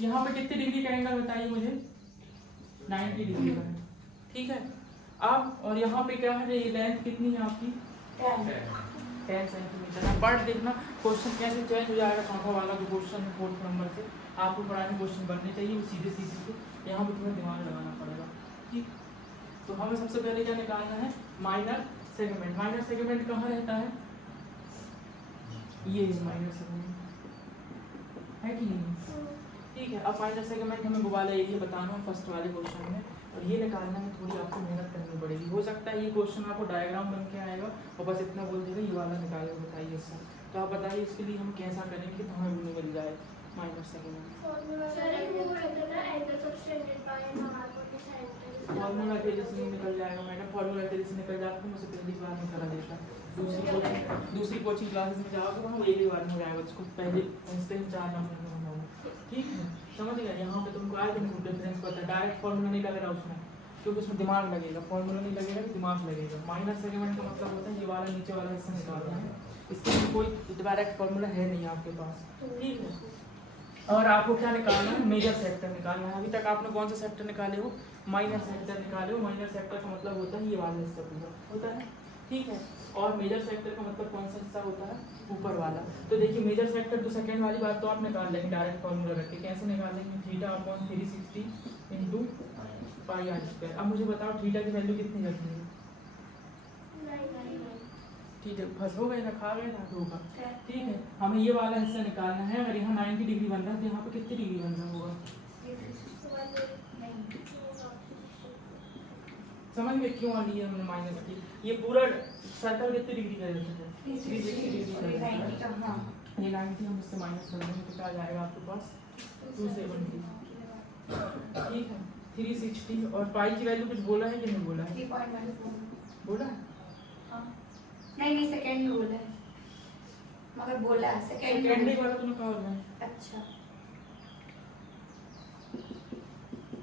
यहाँ पे कितने डिग्री का एंगल बताइए मुझे, 90 डिग्री का है, ठीक है। अब और यहाँ पे क्या है, ये लेंथ कितनी है आपकी, 10 सेंटीमीटर। बट देखना क्वेश्चन कैसे चेंज हो जाएगा, पापा वाला जो क्वेश्चन है 4th नंबर से आपको पुराने क्वेश्चन बनने चाहिए, वो सीधे सीधे से यहाँ पे तुम्हें दिमाग लगाना पड़ेगा, ठीक। तो हमें सबसे पहले क्या निकालना है, माइनर सेगमेंट। माइनर सेगमेंट कहाँ रहता है, ये माइनर सेगमेंट है कि नहीं, ठीक है। अब माइनर सेगमेंट हमें वो वाला एरिया बताना है फर्स्ट वाले क्वेश्चन में, और ये निकालना है, थोड़ी आपको मेहनत करनी पड़ेगी। हो सकता है ये क्वेश्चन आपको डायग्राम बन के आएगा और बस इतना बोल देगा ये वाला निकालो, बताइए इसका। तो आप बताइए इसके लिए हम कैसा करेंगे तो हमें वो मिल जाए माइनर सेगमेंट। फॉर्मूला तेजी से निकल जाएगा मैडम, फॉर्मूला तेजी से निकल जाता है, मुझे पहली बार में करा देता। दूसरी कोचिंग क्लासेस में जाओगे तो एक ही बार में हो जाएगा, उसको पहले 4 नंबर में होगा, ठीक है। समझ गया, यहाँ पे तुमको आए तुमको डिफरेंस पता है, डायरेक्ट फॉर्मूला नहीं लग रहा उसमें, क्योंकि उसमें दिमाग लगेगा, फॉर्मूला नहीं लगेगा तो दिमाग लगेगा। माइनर सेगमेंट का मतलब होता है ये वाला नीचे वाला हिस्सा निकालना है, इसके लिए कोई डायरेक्ट फॉर्मूला है नहीं आपके पास, ठीक है। और आपको क्या निकालना है, मेजर सेक्टर निकालना है। अभी तक आपने कौन सा सेक्टर निकाले हो, माइनर सेक्टर निकाले हो। माइनर सेक्टर का मतलब होता है ये वाला हिस्सा पूरा होता है, ठीक है। और मेजर सेक्टर का मतलब कौन सा हिस्सा होता है, ऊपर वाला। तो देखिए मेजर सेक्टर तो सेकंड वाली बात तो आप निकाल लेंगे डायरेक्ट फॉर्मूला रख के। कैसे निकालेंगे, theta upon 360 into pi r square. अब मुझे बताओ थीटा की वैल्यू कितनी रखनी है, ठीक है, फंस हो गए ना, खा गए ना, होगा, ठीक है। हमें ये वाला हिस्सा निकालना है। अगर यहाँ 90 डिग्री बन रहा है तो यहाँ पे कितनी डिग्री बन रहा होगा, समझ में क्यों आ रही है हमने माइनस की। ये पूरा सर्कल कितनी डिग्री का रहता है, 360 डिग्री का रहता है। ये 90 हम इससे माइनस कर देंगे तो क्या आ जाएगा आपके पास 270, ठीक है। 360 और पाई की वैल्यू कुछ बोला है कि नहीं बोला है, बोला है नहीं सेकंड में बोला है, मगर बोला है सेकंड वाला तुमने कहा बोला है। अच्छा,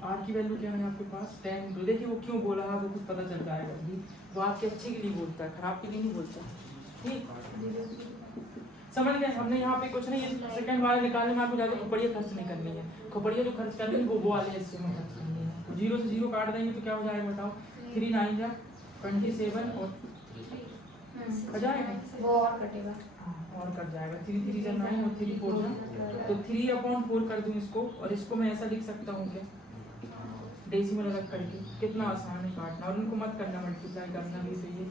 आर की वैल्यू क्या है आपके पास 10। तो देखिए वो क्यों बोला है वो कुछ पता चल जाएगा, वो आपके अच्छे के लिए बोलता है, खराब के लिए नहीं बोलता, ठीक। समझ गए, हमने यहाँ पे कुछ नहीं, ये सेकंड वाला निकालने में आपको ज़्यादा खोपड़िया खर्च नहीं करनी है। खोपड़िया जो खर्च करनी है वो वाले हिस्से में खर्च करनी है। तो 0 से 0 काट देंगे तो क्या हो जाएगा बताओ, 3 9 जा 27 और कट जाएगा, वो और कटेगा, और कट जाएगा। 3 3 जा 9 और 3 4 जा, तो 3/4 कर दूं इसको, और इसको मैं ऐसा लिख सकता हूँ कि डेसिमल अलग करके, कितना आसान है काटना, और उनको मत करना मल्टीप्लाई करना भी सही है,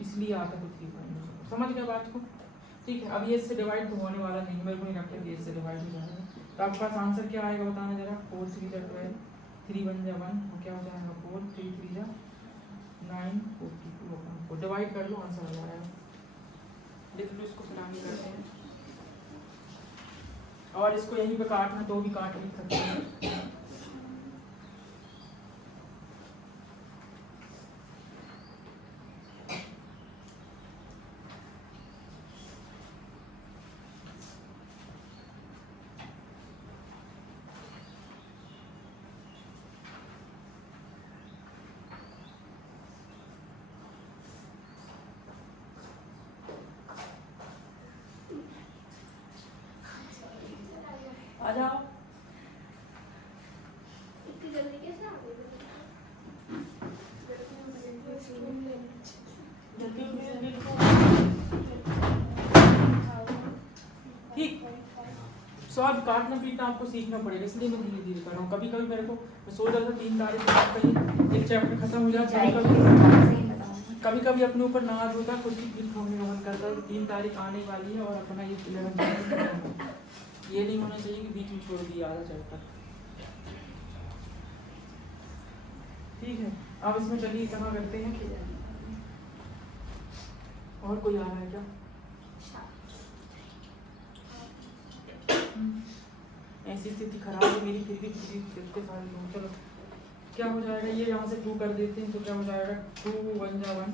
इसलिए आता है 3.9। समझ गए बात को, ठीक है। अब ये इससे डिवाइड तो होने वाला नहीं, मेरे को नहीं लगता कि इससे डिवाइड हो जाएगा। तो आपके पास आंसर क्या आएगा बताना जरा, 4 3 जा 12, 3 1 जा 1, क्या हो जाएगा 4 3 3 जा 9 42 डिवाइड कर लो, आंसर आ जाएगा। देख लो इसको फिर आगे करते हैं, और इसको यहीं पे काटना तो भी काट नहीं सकते हैं। आ जाओ, इतनी जल्दी कैसे आ गई? ठीक। सॉल्व काटना पीटना आपको सीखना पड़ेगा, इसलिए मैं धीरे धीरे कर रहा हूँ। कभी कभी मेरे को सोच रहा था 3 तारीख को एक चैप्टर खत्म हो जाए, कभी कभी अपने ऊपर नाराज होता है, खुद की फील होने का मन करता है 3 तारीख आने वाली है और अपना ये 11 ये नहीं होना चाहिए कि बीच में छोड़ दिया आधा चैप्टर, ठीक है। अब इसमें चलिए कहाँ करते हैं, और कोई आ रहा है क्या, ऐसी स्थिति खराब है मेरी, फिर भी कितने सारे लोग, चलो क्या हो जाएगा, ये यहाँ से 2 कर देते हैं तो क्या हो जाएगा 2 1 जा 1,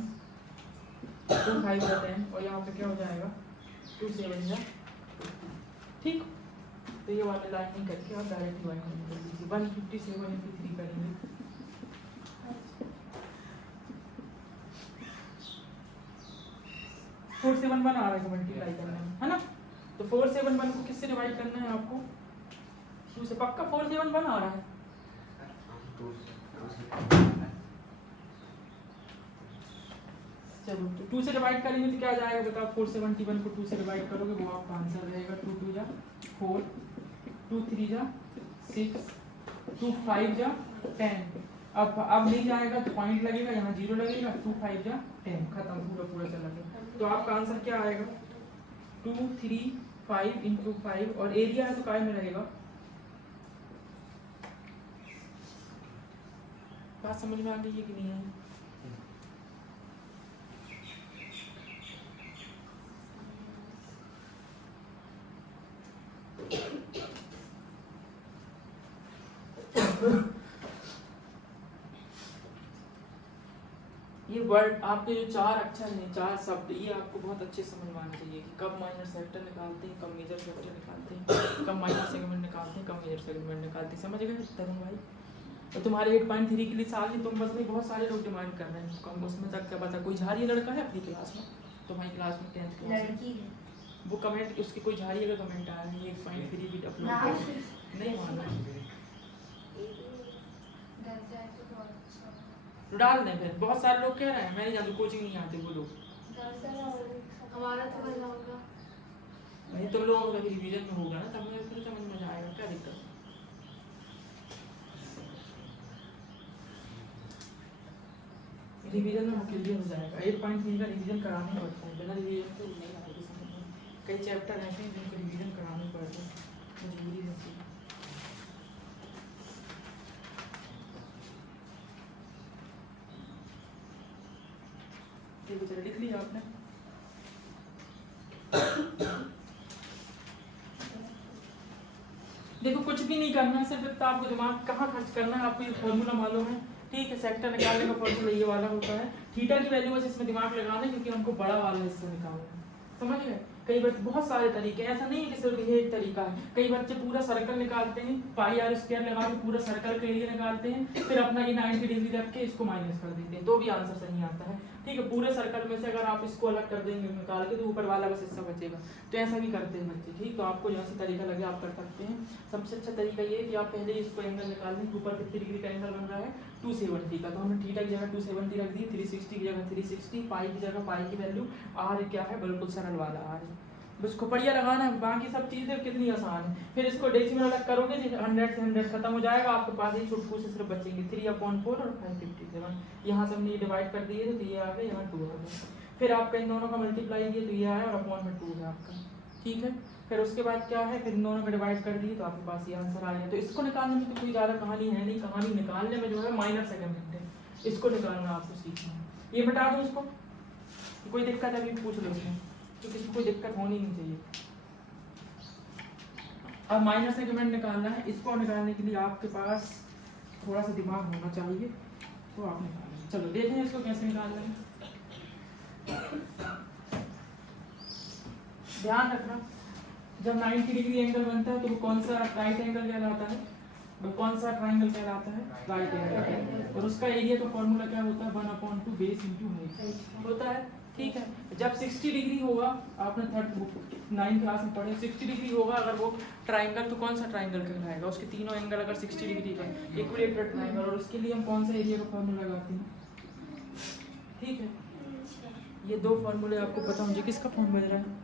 2 5 जा 10, और यहाँ पे क्या हो जाएगा 2 7 जा, ठीक। तो ये वाले लाइन नहीं करके आप डायरेक्ट डिवाइड कर दीजिए, 157 इंटू 3 करेंगे, फोर 7 1 आ रहा है मल्टीप्लाई करना है ना। तो 4 7 1 को किससे डिवाइड करना है आपको, 2 से पक्का 471 आ रहा है। चलो तो 2 से डिवाइड करेंगे तो क्या आ जाएगा बताओ। 471 को 2 से डिवाइड करोगे वो आपका आंसर रहेगा 2 2 जा 4, 2 3 जा 6, 2 5 जा 10। अब नहीं जाएगा तो पॉइंट लगेगा, यहाँ 0 लगेगा, 2 5 जा 10, खत्म, पूरा पूरा चला गया। तो आपका आंसर क्या आएगा 2 3 5 इंटू 5 और एरिया है तो काय में रहेगा। बात समझ में आ गई है कि नहीं है? ये वर्ड आपके जो 4 अक्षर हैं, 4 शब्द, ये आपको बहुत अच्छे समझ में आना चाहिए कि कब माइनर सेक्टर निकालते हैं, कब मेजर सेक्टर निकालते हैं, कब माइनर सेगमेंट निकालते हैं, कब मेजर सेगमेंट निकालते हैं। समझ गए तरुण भाई? और तुम्हारे 8.3 के लिए साल ही तुम बस नहीं, बहुत सारे लोग डिमांड कर रहे हैं कम उसमें तक। क्या पता कोई झाड़ी लड़का है अपनी क्लास में, तुम्हारी क्लास में 10th क्लास में लड़की है वो कमेंट, उसके कोई झाड़ी अगर कमेंट आ रहे हैं 1.3 भी अपलोड नहीं मानना डाल दें। फिर बहुत सारे लोग कह रहे हैं मैं नहीं जानती, कोचिंग नहीं आते वो लोग। हमारा तो बंद होगा नहीं तुम लोगों का रिवीजन में होगा ना, तब मुझे फिर समझ में आएगा क्या दिक्कत। रिवीजन में क्लियर हो जाएगा। 8.3 का रिवीजन कराना ही पड़ता है, बिना रिवीजन तो नहीं आएगी समझ में। कई चैप्टर ऐसे हैं जिनको रिवीजन कराना पड़ता है, मजबूरी रहती है। बेचारा लिख लिया आपने। देखो कुछ भी नहीं करना है, सिर्फ इतना आपको दिमाग कहाँ खर्च करना है। आपको ये फॉर्मूला मालूम है, ठीक है? सेक्टर निकालने का फॉर्मूला ये वाला होता है। थीटा की वैल्यू बस इसमें दिमाग लगाना है क्योंकि हमको बड़ा वाला हिस्सा निकालना है, समझ गए? कई बच्चे बहुत सारे तरीके, ऐसा नहीं है कि सिर्फ ये एक तरीका है। कई बच्चे पूरा सर्कल निकालते हैं, पाई आर स्क्वायर लगा के पूरा सर्कल का एरिया निकालते हैं, फिर अपना ये 90 डिग्री रख के इसको माइनस कर देते हैं, तो भी आंसर सही आता है, ठीक है? पूरे सर्कल में से अगर आप इसको अलग कर देंगे निकाल के तो ऊपर वाला बस हिस्सा बचेगा। तो ऐसा भी करते हैं बच्चे, ठीक? तो आपको जैसा तरीका लगे आप कर सकते हैं। सबसे अच्छा तरीका ये है कि आप पहले इसको एंगल निकाल लें, ऊपर कितनी डिग्री का एंगल बन रहा है 270 का, तो हमने थीटा की जगह 270 रख दी, 360 की जगह 360, पाई की जगह पाई की वैल्यू आर क्या है, बिल्कुल सरल वाला आर है। बस खोपड़िया लगाना है, बाकी सब चीज़ें कितनी आसान है। फिर इसको डेसिमल अलग करोगे, 100 से 100 खत्म हो जाएगा, आपके पास ही छुटकू से सिर्फ बचेंगे 3/4 और 557। यहाँ से हमने डिवाइड कर दिए तो ये आ गया, यहाँ 2 आ गया। फिर आपका इन दोनों का मल्टीप्लाई किए तो ये आया और अपॉन में 2 है आपका, ठीक है? फिर उसके बाद क्या है, फिर इन दोनों का डिवाइड कर दिए तो आपके पास ये आंसर आ गया। तो इसको निकालने में तो कोई ज़्यादा कहानी है नहीं, कहानी निकालने में जो है माइनर सेगमेंट है, इसको निकालना आपको सीखना है। ये बता दो इसको, कोई दिक्कत अभी पूछ लो इसमें, तो किसी कोई दिक्कत होनी नहीं चाहिए। अब माइनर सेगमेंट निकालना है, इसको निकालने के लिए आपके पास थोड़ा सा दिमाग होना चाहिए, तो आप निकालेंगे। चलो देखें इसको कैसे निकालना है। ध्यान रखना, जब 90 डिग्री एंगल बनता है तो वो कौन सा राइट एंगल कहलाता है, वो कौन सा ट्राइंगल कहलाता है, राइट एंगल। और उसका एरिया का फॉर्मूला क्या होता है, 1/2 बेस इंटू हाइट होता है, ठीक है? जब 60 डिग्री होगा, आपने 9th क्लास में पढ़े, 60 डिग्री होगा अगर वो ट्राइंगल, तो कौन सा ट्राइंगल कहलाएगा, उसके तीनों एंगल अगर 60 डिग्री का इक्विलेटरल ट्राइंगल। और उसके लिए हम कौन सा एरिया का फॉर्मूला लगाते हैं, ठीक है? ये 2 फॉर्मूले आपको पता होंगे किसका फॉर्म बज रहा है,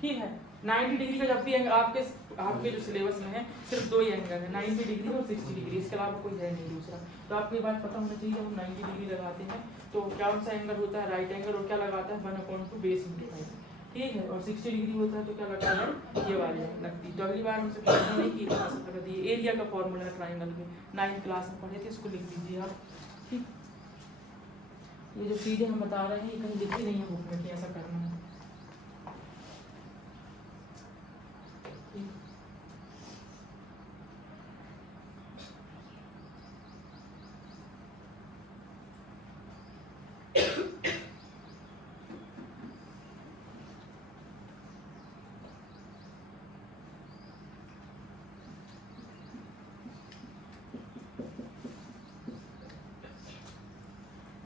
ठीक है? 90 डिग्री का जब भी एंगल आपके जो सिलेबस में है सिर्फ 2 ही एंगल है, 90 डिग्री और 60 डिग्री, इसके अलावा कोई है नहीं दूसरा। तो आपको ये बात पता होना चाहिए, जब हम 90 डिग्री लगाते हैं तो कौन सा एंगल होता है, राइट एंगल, और क्या लगाता है 1/2 बेस इंटू हाइट, ठीक है? और 60 डिग्री होता है तो क्या लगता है, ये वाली लगती। तो अगली बार हमसे पूछना नहीं कि इतना सब कर दिए, एरिया का फॉर्मूला है ट्राइंगल में, 9th क्लास में पढ़े थे, इसको लिख लीजिए आप, ठीक? ये जो चीज़ें हम बता रहे हैं ये कहीं लिखी नहीं है बुक में कि ऐसा करना है।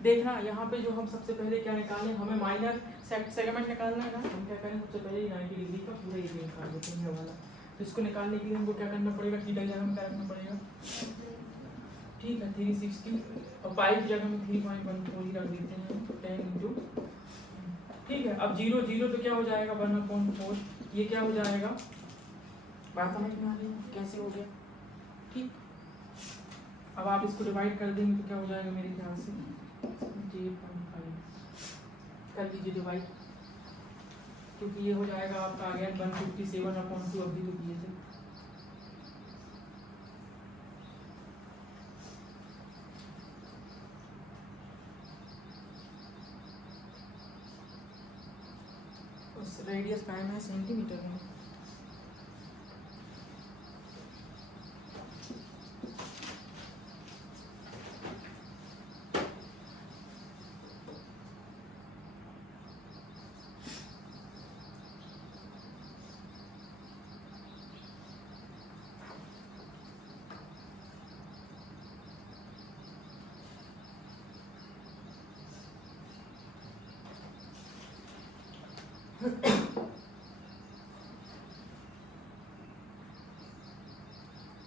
देखना यहाँ पे जो हम सबसे पहले क्या निकालें, हमें माइनर सेगमेंट निकालना है ना, हम क्या करें सबसे पहले 90 डिग्री का पूरा एरिया निकाल देते हैं वाला, तो इसको निकालने के लिए हमको क्या करना पड़ेगा, टी डायग्राम में क्या रखना पड़ेगा, ठीक है 360 और पाई की जगह में 3.14 ही रख देते हैं 10 इंटू, ठीक है। अब 0 0 तो क्या हो जाएगा 1/4, ये क्या हो जाएगा, बात समझ में आ रही है कैसे हो गया, ठीक। अब आप इसको डिवाइड कर देंगे तो क्या हो जाएगा मेरे ख्याल से 8.5 कर लीजिए डिवाइड, क्योंकि ये हो जाएगा आपका आ गया 157/2 अभी तो किए थे। उस रेडियस टाइम है सेंटीमीटर में,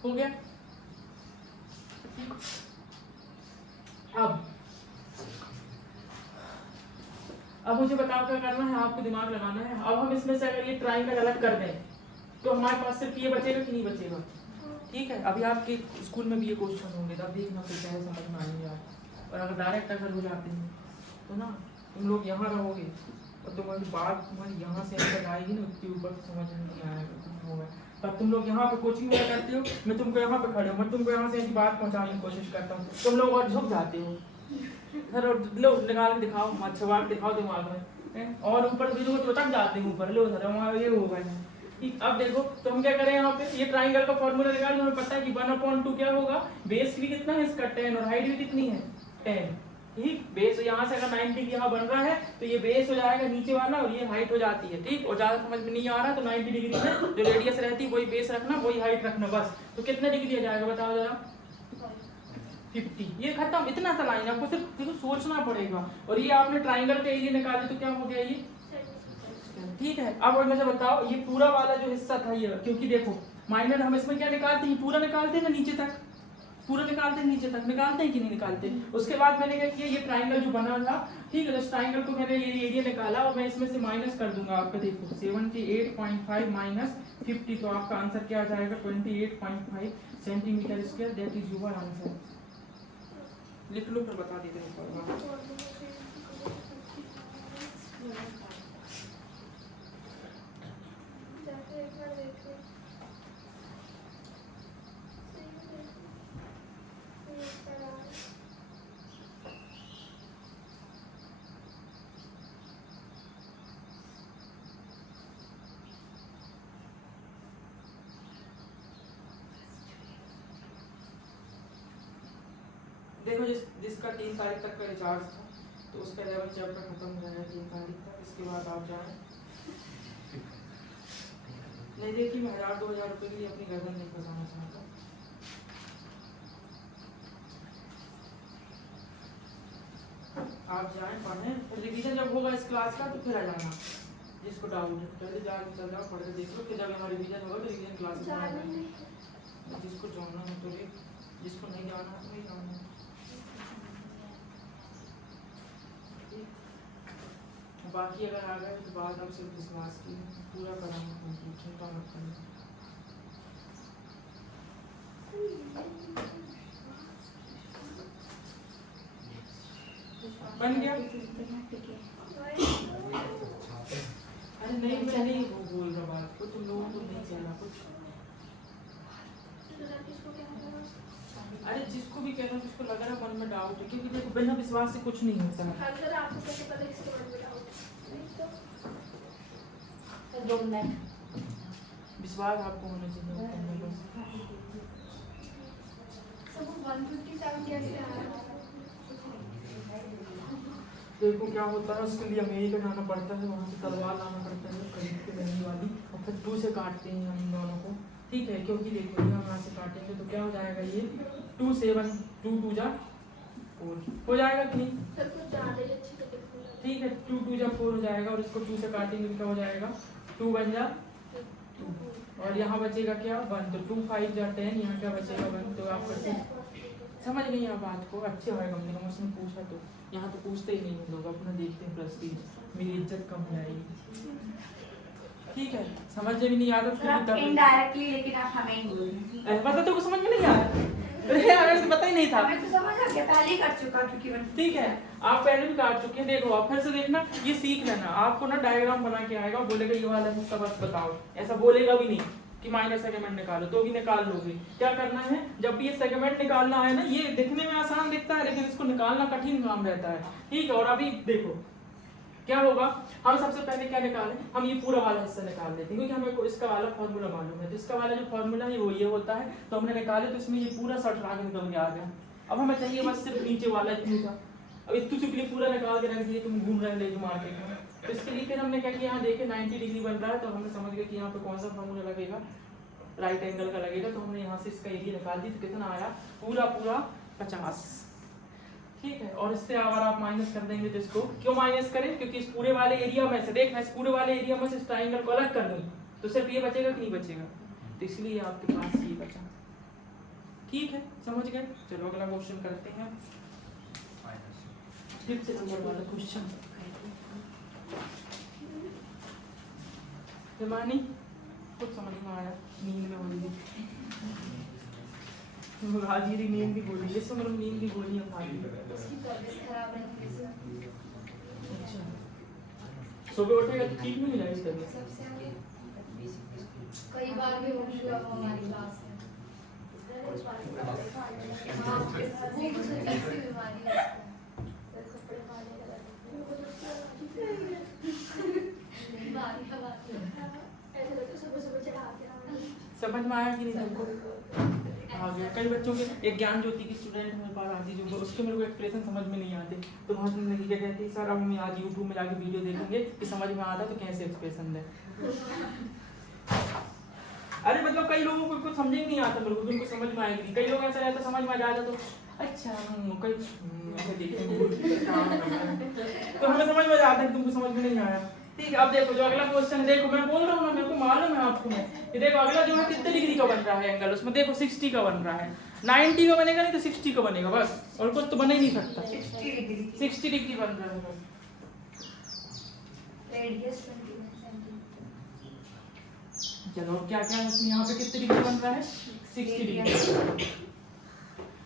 हो गया। अब मुझे बताओ क्या करना है, आपको दिमाग लगाना है। अब हम इसमें से अगर ये ट्राइंगल अलग कर दें तो हमारे पास सिर्फ ये बचेगा कि नहीं बचेगा, ठीक है। अभी आपके स्कूल में भी ये क्वेश्चन होंगे तब देखना फिर क्या समझ में आएंगे आप। और अगर डायरेक्ट अगर हो जाते हैं तो ना तुम लोग यहाँ रहोगे और तुम्हारी बात तुम्हारी यहाँ से अंदर आएगी ना, उसके ऊपर समझ में नहीं आएगा होगा। पर तुम लोग यहाँ पे कोचिंग वगैरह करते हो, मैं तुमको यहाँ पे खड़े हूँ, मैं तुमको यहाँ से ऐसी बात पहुँचाने की कोशिश करता हूँ, तुम लोग और झुक जाते हो। सर लो निकाल के दिखाओ, अच्छा बात दिखाओ दिमाग में, और ऊपर भी तो तक जाते हैं ऊपर, लो सर वहाँ ये होगा नहीं। अब देखो तो हम क्या करें यहाँ पे, ये ट्राइंगल का फॉर्मूला निकाल, हमें पता है कि 1/2 क्या होगा, बेस भी कितना है इसका 10 और हाइट भी कितनी है 10, ठीक। बेस यहाँ से अगर 90 यहाँ बन रहा है तो ये बेस हो जाएगा नीचे वाला और ये हाइट हो जाती है, ठीक। और ज्यादा समझ में नहीं आ रहा तो 90 डिग्री में जो रेडियस रहती है वही बेस रखना वही हाइट रखना बस। तो कितने डिग्री आ जाएगा बताओ जरा, 50। ये खत्म, इतना सा लाइन आपको सिर्फ देखो सोचना पड़ेगा। और ये आपने ट्राइंगल का एरिया निकाले तो क्या हो गया ये, ठीक है। अब और मुझे बताओ ये पूरा वाला जो हिस्सा था ये, क्योंकि देखो माइनर हम इसमें क्या निकालते हैं, पूरा निकालते हैं ना नीचे तक, पूरा निकालते हैं नीचे तक, निकालते हैं कि नहीं निकालते। उसके बाद मैंने क्या किया, ये ट्राइंगल जो बना था, ठीक है, इस ट्राइंगल को मैंने ये एरिया निकाला और मैं इसमें से माइनस कर दूंगा आपका, देखो 78.5 माइनस 50 तो आपका आंसर क्या आ जाएगा 28.5 centimetre square, that is your answer. लिख लो फिर बता देते हैं। देखो जिसका 3 तारीख तक का रिचार्ज था तो उसका 11 चैप्टर खत्म हो जाएगा 3 तारीख तक। इसके बाद आप जाएं, नहीं देखिए मैं 1000-2000 रुपये के लिए अपनी गर्दन नहीं फंसाना चाहता। आप जाएं पढ़ें, फिर रिवीजन जब होगा इस क्लास का तो फिर आ जाना। जिसको डाउट है पहले जाके चल जाओ, पढ़ के देख लो कि जब हमारा रिवीजन होगा तो रिवीजन क्लास में जिसको जाना है तो जिसको नहीं जाना है तो नहीं जाना। बाकी अगर आ गए तो बात अब सिर्फ विश्वास की, पूरा कराना चिंता मत करना। बन गया? अरे नहीं मैं नहीं बोल रहा बात को, तुम लोगों को नहीं कहना कुछ। अरे जिसको भी कहना जिसको लग रहा है मन में डाउट है, क्योंकि देखो बिना विश्वास से कुछ नहीं होता है। विश्वास आपको होना चाहिए बस। देखो क्या होता है, उसके लिए अमेरिका जाना पड़ता है, वहाँ से तलवार लाना पड़ता है खरीद के रहने वाली, और फिर 2 से काटते हैं हम दोनों को, ठीक है। क्योंकि देखो हम यहाँ से काटेंगे तो क्या हो जाएगा, ये 2 7 2 2 जा 4 हो जाएगा कि नहीं, ठीक है। 2 2 जा 4 हो जाएगा और इसको 2 से काटेंगे तो क्या हो जाएगा 2 1 जा 2 और यहाँ बचेगा क्या 1, तो 2 5 जा 10, यहाँ क्या बचेगा 1, तो आप करते समझ नहीं आ बात को, अच्छे होगा कम से कम उसने पूछा तो। यहाँ तो पूछते ही नहीं हैं लोग, अपना देखते हैं प्रेस्टीज, मेरी इज्जत कम हो जाएगी। ठीक है, समझ में भी नहीं आता तो इनडायरेक्टली, लेकिन आप हमें ही बोल रहे हैं। पता तो समझ में नहीं आया, अरे यार ऐसे पता ही नहीं था। मैं तो समझ आ गया, पहले ही कर चुका क्योंकि मैं ठीक है, आप पहले भी काट चुके हैं, देखो आप फिर से देखना, ये सीख लेना। आपको ना डायग्राम बना के आएगा, बोलेगा ये वाला हिस्सा बस बताओ, ऐसा बोलेगा भी नहीं कि माइनस सेगमेंट निकालो, तो भी निकाल लोगे। क्या करना है, जब भी ये सेगमेंट निकालना है ना, ये दिखने में आसान दिखता है लेकिन इसको निकालना कठिन काम रहता है। ठीक है, और अभी देखो क्या होगा, हम सबसे पहले क्या निकालें, हम ये पूरा वाला हिस्सा निकाल लेते हैं क्योंकि हमें को इसका वाला फॉर्मूला मालूम है। तो इसका वाला जो फॉर्मूला है वो ये होता है, तो हमने निकाले तो इसमें ये पूरा शॉर्ट आगे निकल के आ गया। अब हमें चाहिए बस सिर्फ नीचे वाला इतनी का, अब इतू चुकली पूरा निकाल के रख दिए, तुम घूम रहे ले मार्केट में। तो इसके लिए फिर हमने क्या किया, यहाँ देखे 90 डिग्री बन रहा है, तो हमने समझ गए कि यहाँ पे कौन सा फॉर्मूला लगेगा, राइट एंगल का लगेगा। तो हमने यहाँ से इसका एरिया निकाल दी, तो कितना आया, पूरा 50। ठीक है, और इससे अगर आप माइनस कर देंगे तो इसको क्यों माइनस करें, क्योंकि इस पूरे वाले एरिया में से देखना, इस पूरे वाले एरिया में से इस ट्रायंगल को अलग कर दूं तो सिर्फ ये बचेगा कि नहीं बचेगा, तो इसलिए आपके पास ये बचा। ठीक है, समझ गए। चलो अगला क्वेश्चन करते हैं, 5th नंबर वाला क्वेश्चन। हिमानी कुछ समझ में आया, नींद में बोली आज ये नींद भी बोली, इस उम्र में नींद भी बोली है खाली। उसकी तबीयत खराब है। अच्छा, सुबह उठेगा तो ठीक नहीं लगी तबीयत। सबसे आगे कई बार भी हो चुका हमारी क्लास में। हाँ, वो कुछ ऐसी बीमारी है कपड़े फाड़ने लगा। समझ में आया कि नहीं तुमको? आ गया। कई बच्चों के, एक ज्ञान ज्योति की स्टूडेंट मेरे पास आती जो उसके मेरे को एक्सप्रेशन समझ में नहीं आते, तो वहाँ से क्या कहती है, सर अब हम आज यूट्यूब में जाके वीडियो देखेंगे कि समझ में आता तो कैसे एक्सप्रेशन दे। अरे मतलब कई लोगों को कुछ समझ ही नहीं आता, मेरे को उनको समझ में आएगी। कई लोग ऐसा रहता समझ में आ जाता तो अच्छा कई ऐसे देखेंगे तो हमें समझ में आता है, तुमको समझ में नहीं आया। ठीक है, अब देखो जो अगला क्वेश्चन, देखो मैं बोल रहा हूँ ना, मेरे को मालूम है आपको। ये देखो अगला जो है कितने डिग्री का बन रहा है एंगल, उसमें देखो 60 का बन रहा है। 90 का बनेगा नहीं तो 60 का बनेगा बस, और कुछ तो बन ही नहीं सकता। 60 डिग्री बन रहा है बस। Radius 29 centimetre. चलो क्या क्या इसमें यहाँ पे कितने डिग्री बन रहा है, 60 डिग्री।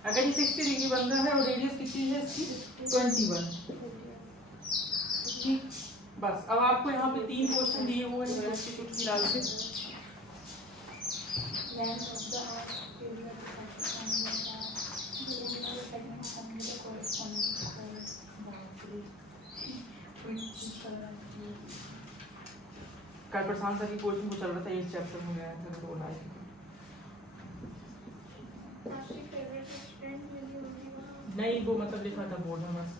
अगर ये 60 डिग्री बन रहा है और रेडियस कितनी है इसकी 21। ठीक, बस अब आपको यहाँ पे 3 क्वेश्चन दिए हुए हैं इसकी चुटकी लाल से। कल प्रशांत सर की कोचिंग को चल रहा था, एक चैप्टर में गया था तो बोला नहीं, वो मतलब लिखा था बोर्ड में बस।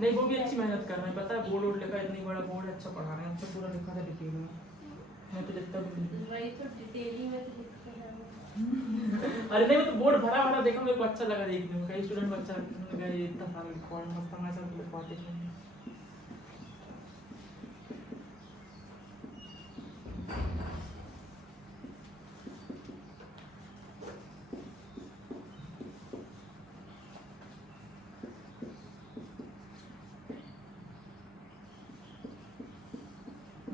नहीं वो भी अच्छी मेहनत कर रहे हैं, पता है बोर्ड वोर्ड लिखा, इतनी बड़ा बोर्ड अच्छा पढ़ा रहे हैं, हमसे पूरा लिखा था डिटेल में। मैं तो लिखता भी नहीं। वही तो डिटेलिंग में तो लिखा है। अरे नहीं, मैं तो बोर्ड भरा भरा देखा, मेरे को अच्छा लगा देखने में। कई स्टूडेंट बच्चा गए इतना सारा रिकॉर्ड मस्त मैं सब लिखवाते हैं।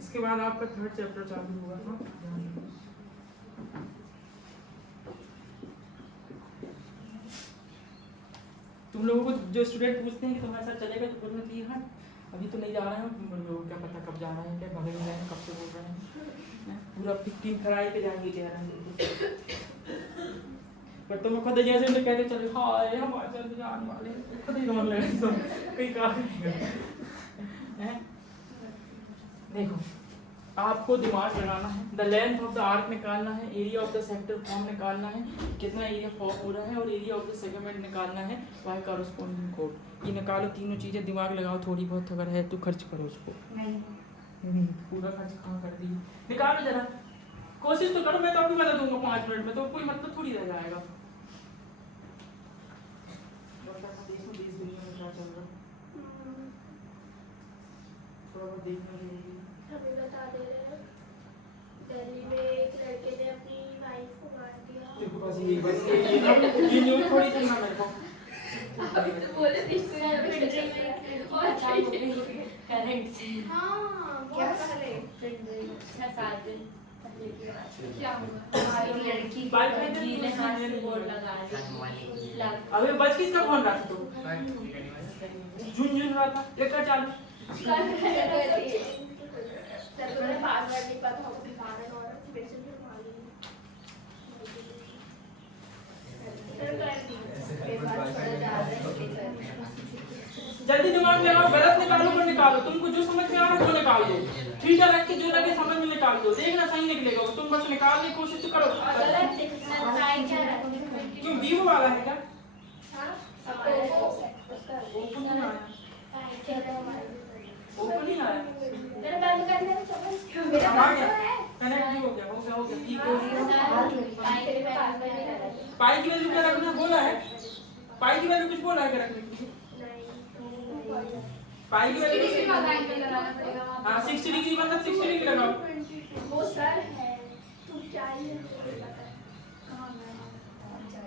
इसके बाद आपका 3rd चैप्टर चालू हुआ था। तुम लोगों को जो स्टूडेंट पूछते हैं कि तुम्हारे साथ चलेगा तो बोलना चाहिए हाँ अभी तो नहीं जा रहे हैं, तुम लोगों को क्या पता कब जा रहे हैं, क्या भगे रहे हैं, कब से बोल रहे हैं। पूरा 15 खराई पे जाएंगे कह रहे हैं, पर तुम खुद जैसे उन्हें कहते चले हाय हमारे जल्द जाने वाले खुद ही रोने लगे तो कहीं कहा है। देखो आपको दिमाग लगाना है, the length of the arc निकालना है, area of the sector form निकालना है, कितना एरिया फॉर्म हो रहा है, और एरिया ऑफ द सेगमेंट निकालना है, वाई कॉरस्पॉन्डिंग कोड। ये निकालो, तीनों चीजें दिमाग लगाओ थोड़ी बहुत, अगर है तो खर्च करो उसको। नहीं पूरा खर्च कहाँ कर दी, निकालो जरा, कोशिश तो करो। मैं तो आपको बता दूंगा 5 मिनट में, तो कोई मतलब थोड़ी रह जाएगा। बेटा मैं देखूं देश दुनिया में क्या चल रहा है, थोड़ा बहुत देखना चाहिए। हमें बता दे रहे हैं दिल्ली में एक लड़के ने अपनी वाइफ को मार दिया। तेरे को बस ये बस ये न्यूज़ थोड़ी सुनना मेरे को। अभी तो बोले रिश्तेदार में और करंट से हाँ क्या बहुत पहले 6-7 दिन पहले की बात है। क्या हुआ हमारी लड़की बाल लड़की ने हाथ से बोर्ड लगा दिया। अबे बच किसका फोन रखा तू? झुन रहा था, देखा चालू। पासवर्ड नहीं पता होगा दिखाने और वैसे भी मालूम जल्दी दिमाग लगाओ, गलत निकालो पर निकालो, तुमको जो समझ में आ रहा है वो निकाल दो, ठीक है रख के जो लगे समझ में निकाल दो, देखना सही निकलेगा, तुम बस निकालने की कोशिश तो करो। गलत दिखना ट्राई क्या क्यों वीवो वाला है क्या? हां ओप्पो नहीं आया, ओप्पो नहीं आया, तेरे बंद करने में समझ मेरा आ बंद गया, है कनेक्ट नहीं हो गया, ठीक है। तेरे पास में नहीं लगा पाई की वैल्यू क्या रखना बोला है? पाई की वैल्यू कुछ बोला है क्या रखने के लिए? पाई की वैल्यू किसी लगाएंगे में लगाना पड़ेगा वहां हां 60 डिग्री मतलब 60 डिग्री लगाओ। वो सर है तू चाहिए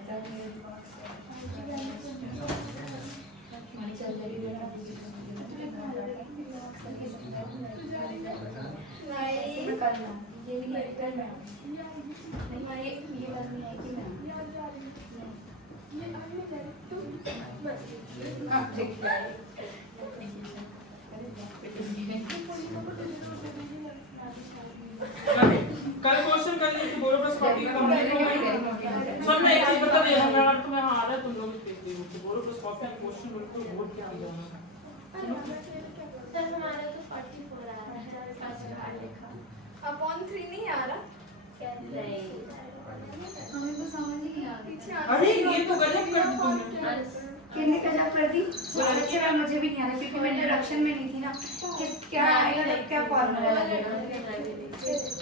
पता है कहां ये भी मेडिकल में नहीं ये बात नहीं है कि मैं हाँ ठीक है कल क्वेश्चन कर लिए थे बोलो बस कॉपी कंप्लीट हो गई। सब मैं एक चीज बता दे रहा हूं, अगर तुम्हें आ रहा है तुम लोग देख लीजिए, बोलो बस कॉपी का क्वेश्चन बिल्कुल बोर्ड के आगे आना है। सर हमारा तो 44 आ रहा है क्लास का लिखा अपॉन 3 नहीं आ रहा कैसे हमें तो समझ ही नहीं आ रही। अरे ये तो गजब कर दी तुमने। कितने गजब कर दी अच्छे में मुझे भी नहीं आ रहा क्योंकि मैं इंट्रोडक्शन में नहीं थी ना कि क्या आएगा तब क्या फॉर्मूला लगेगा।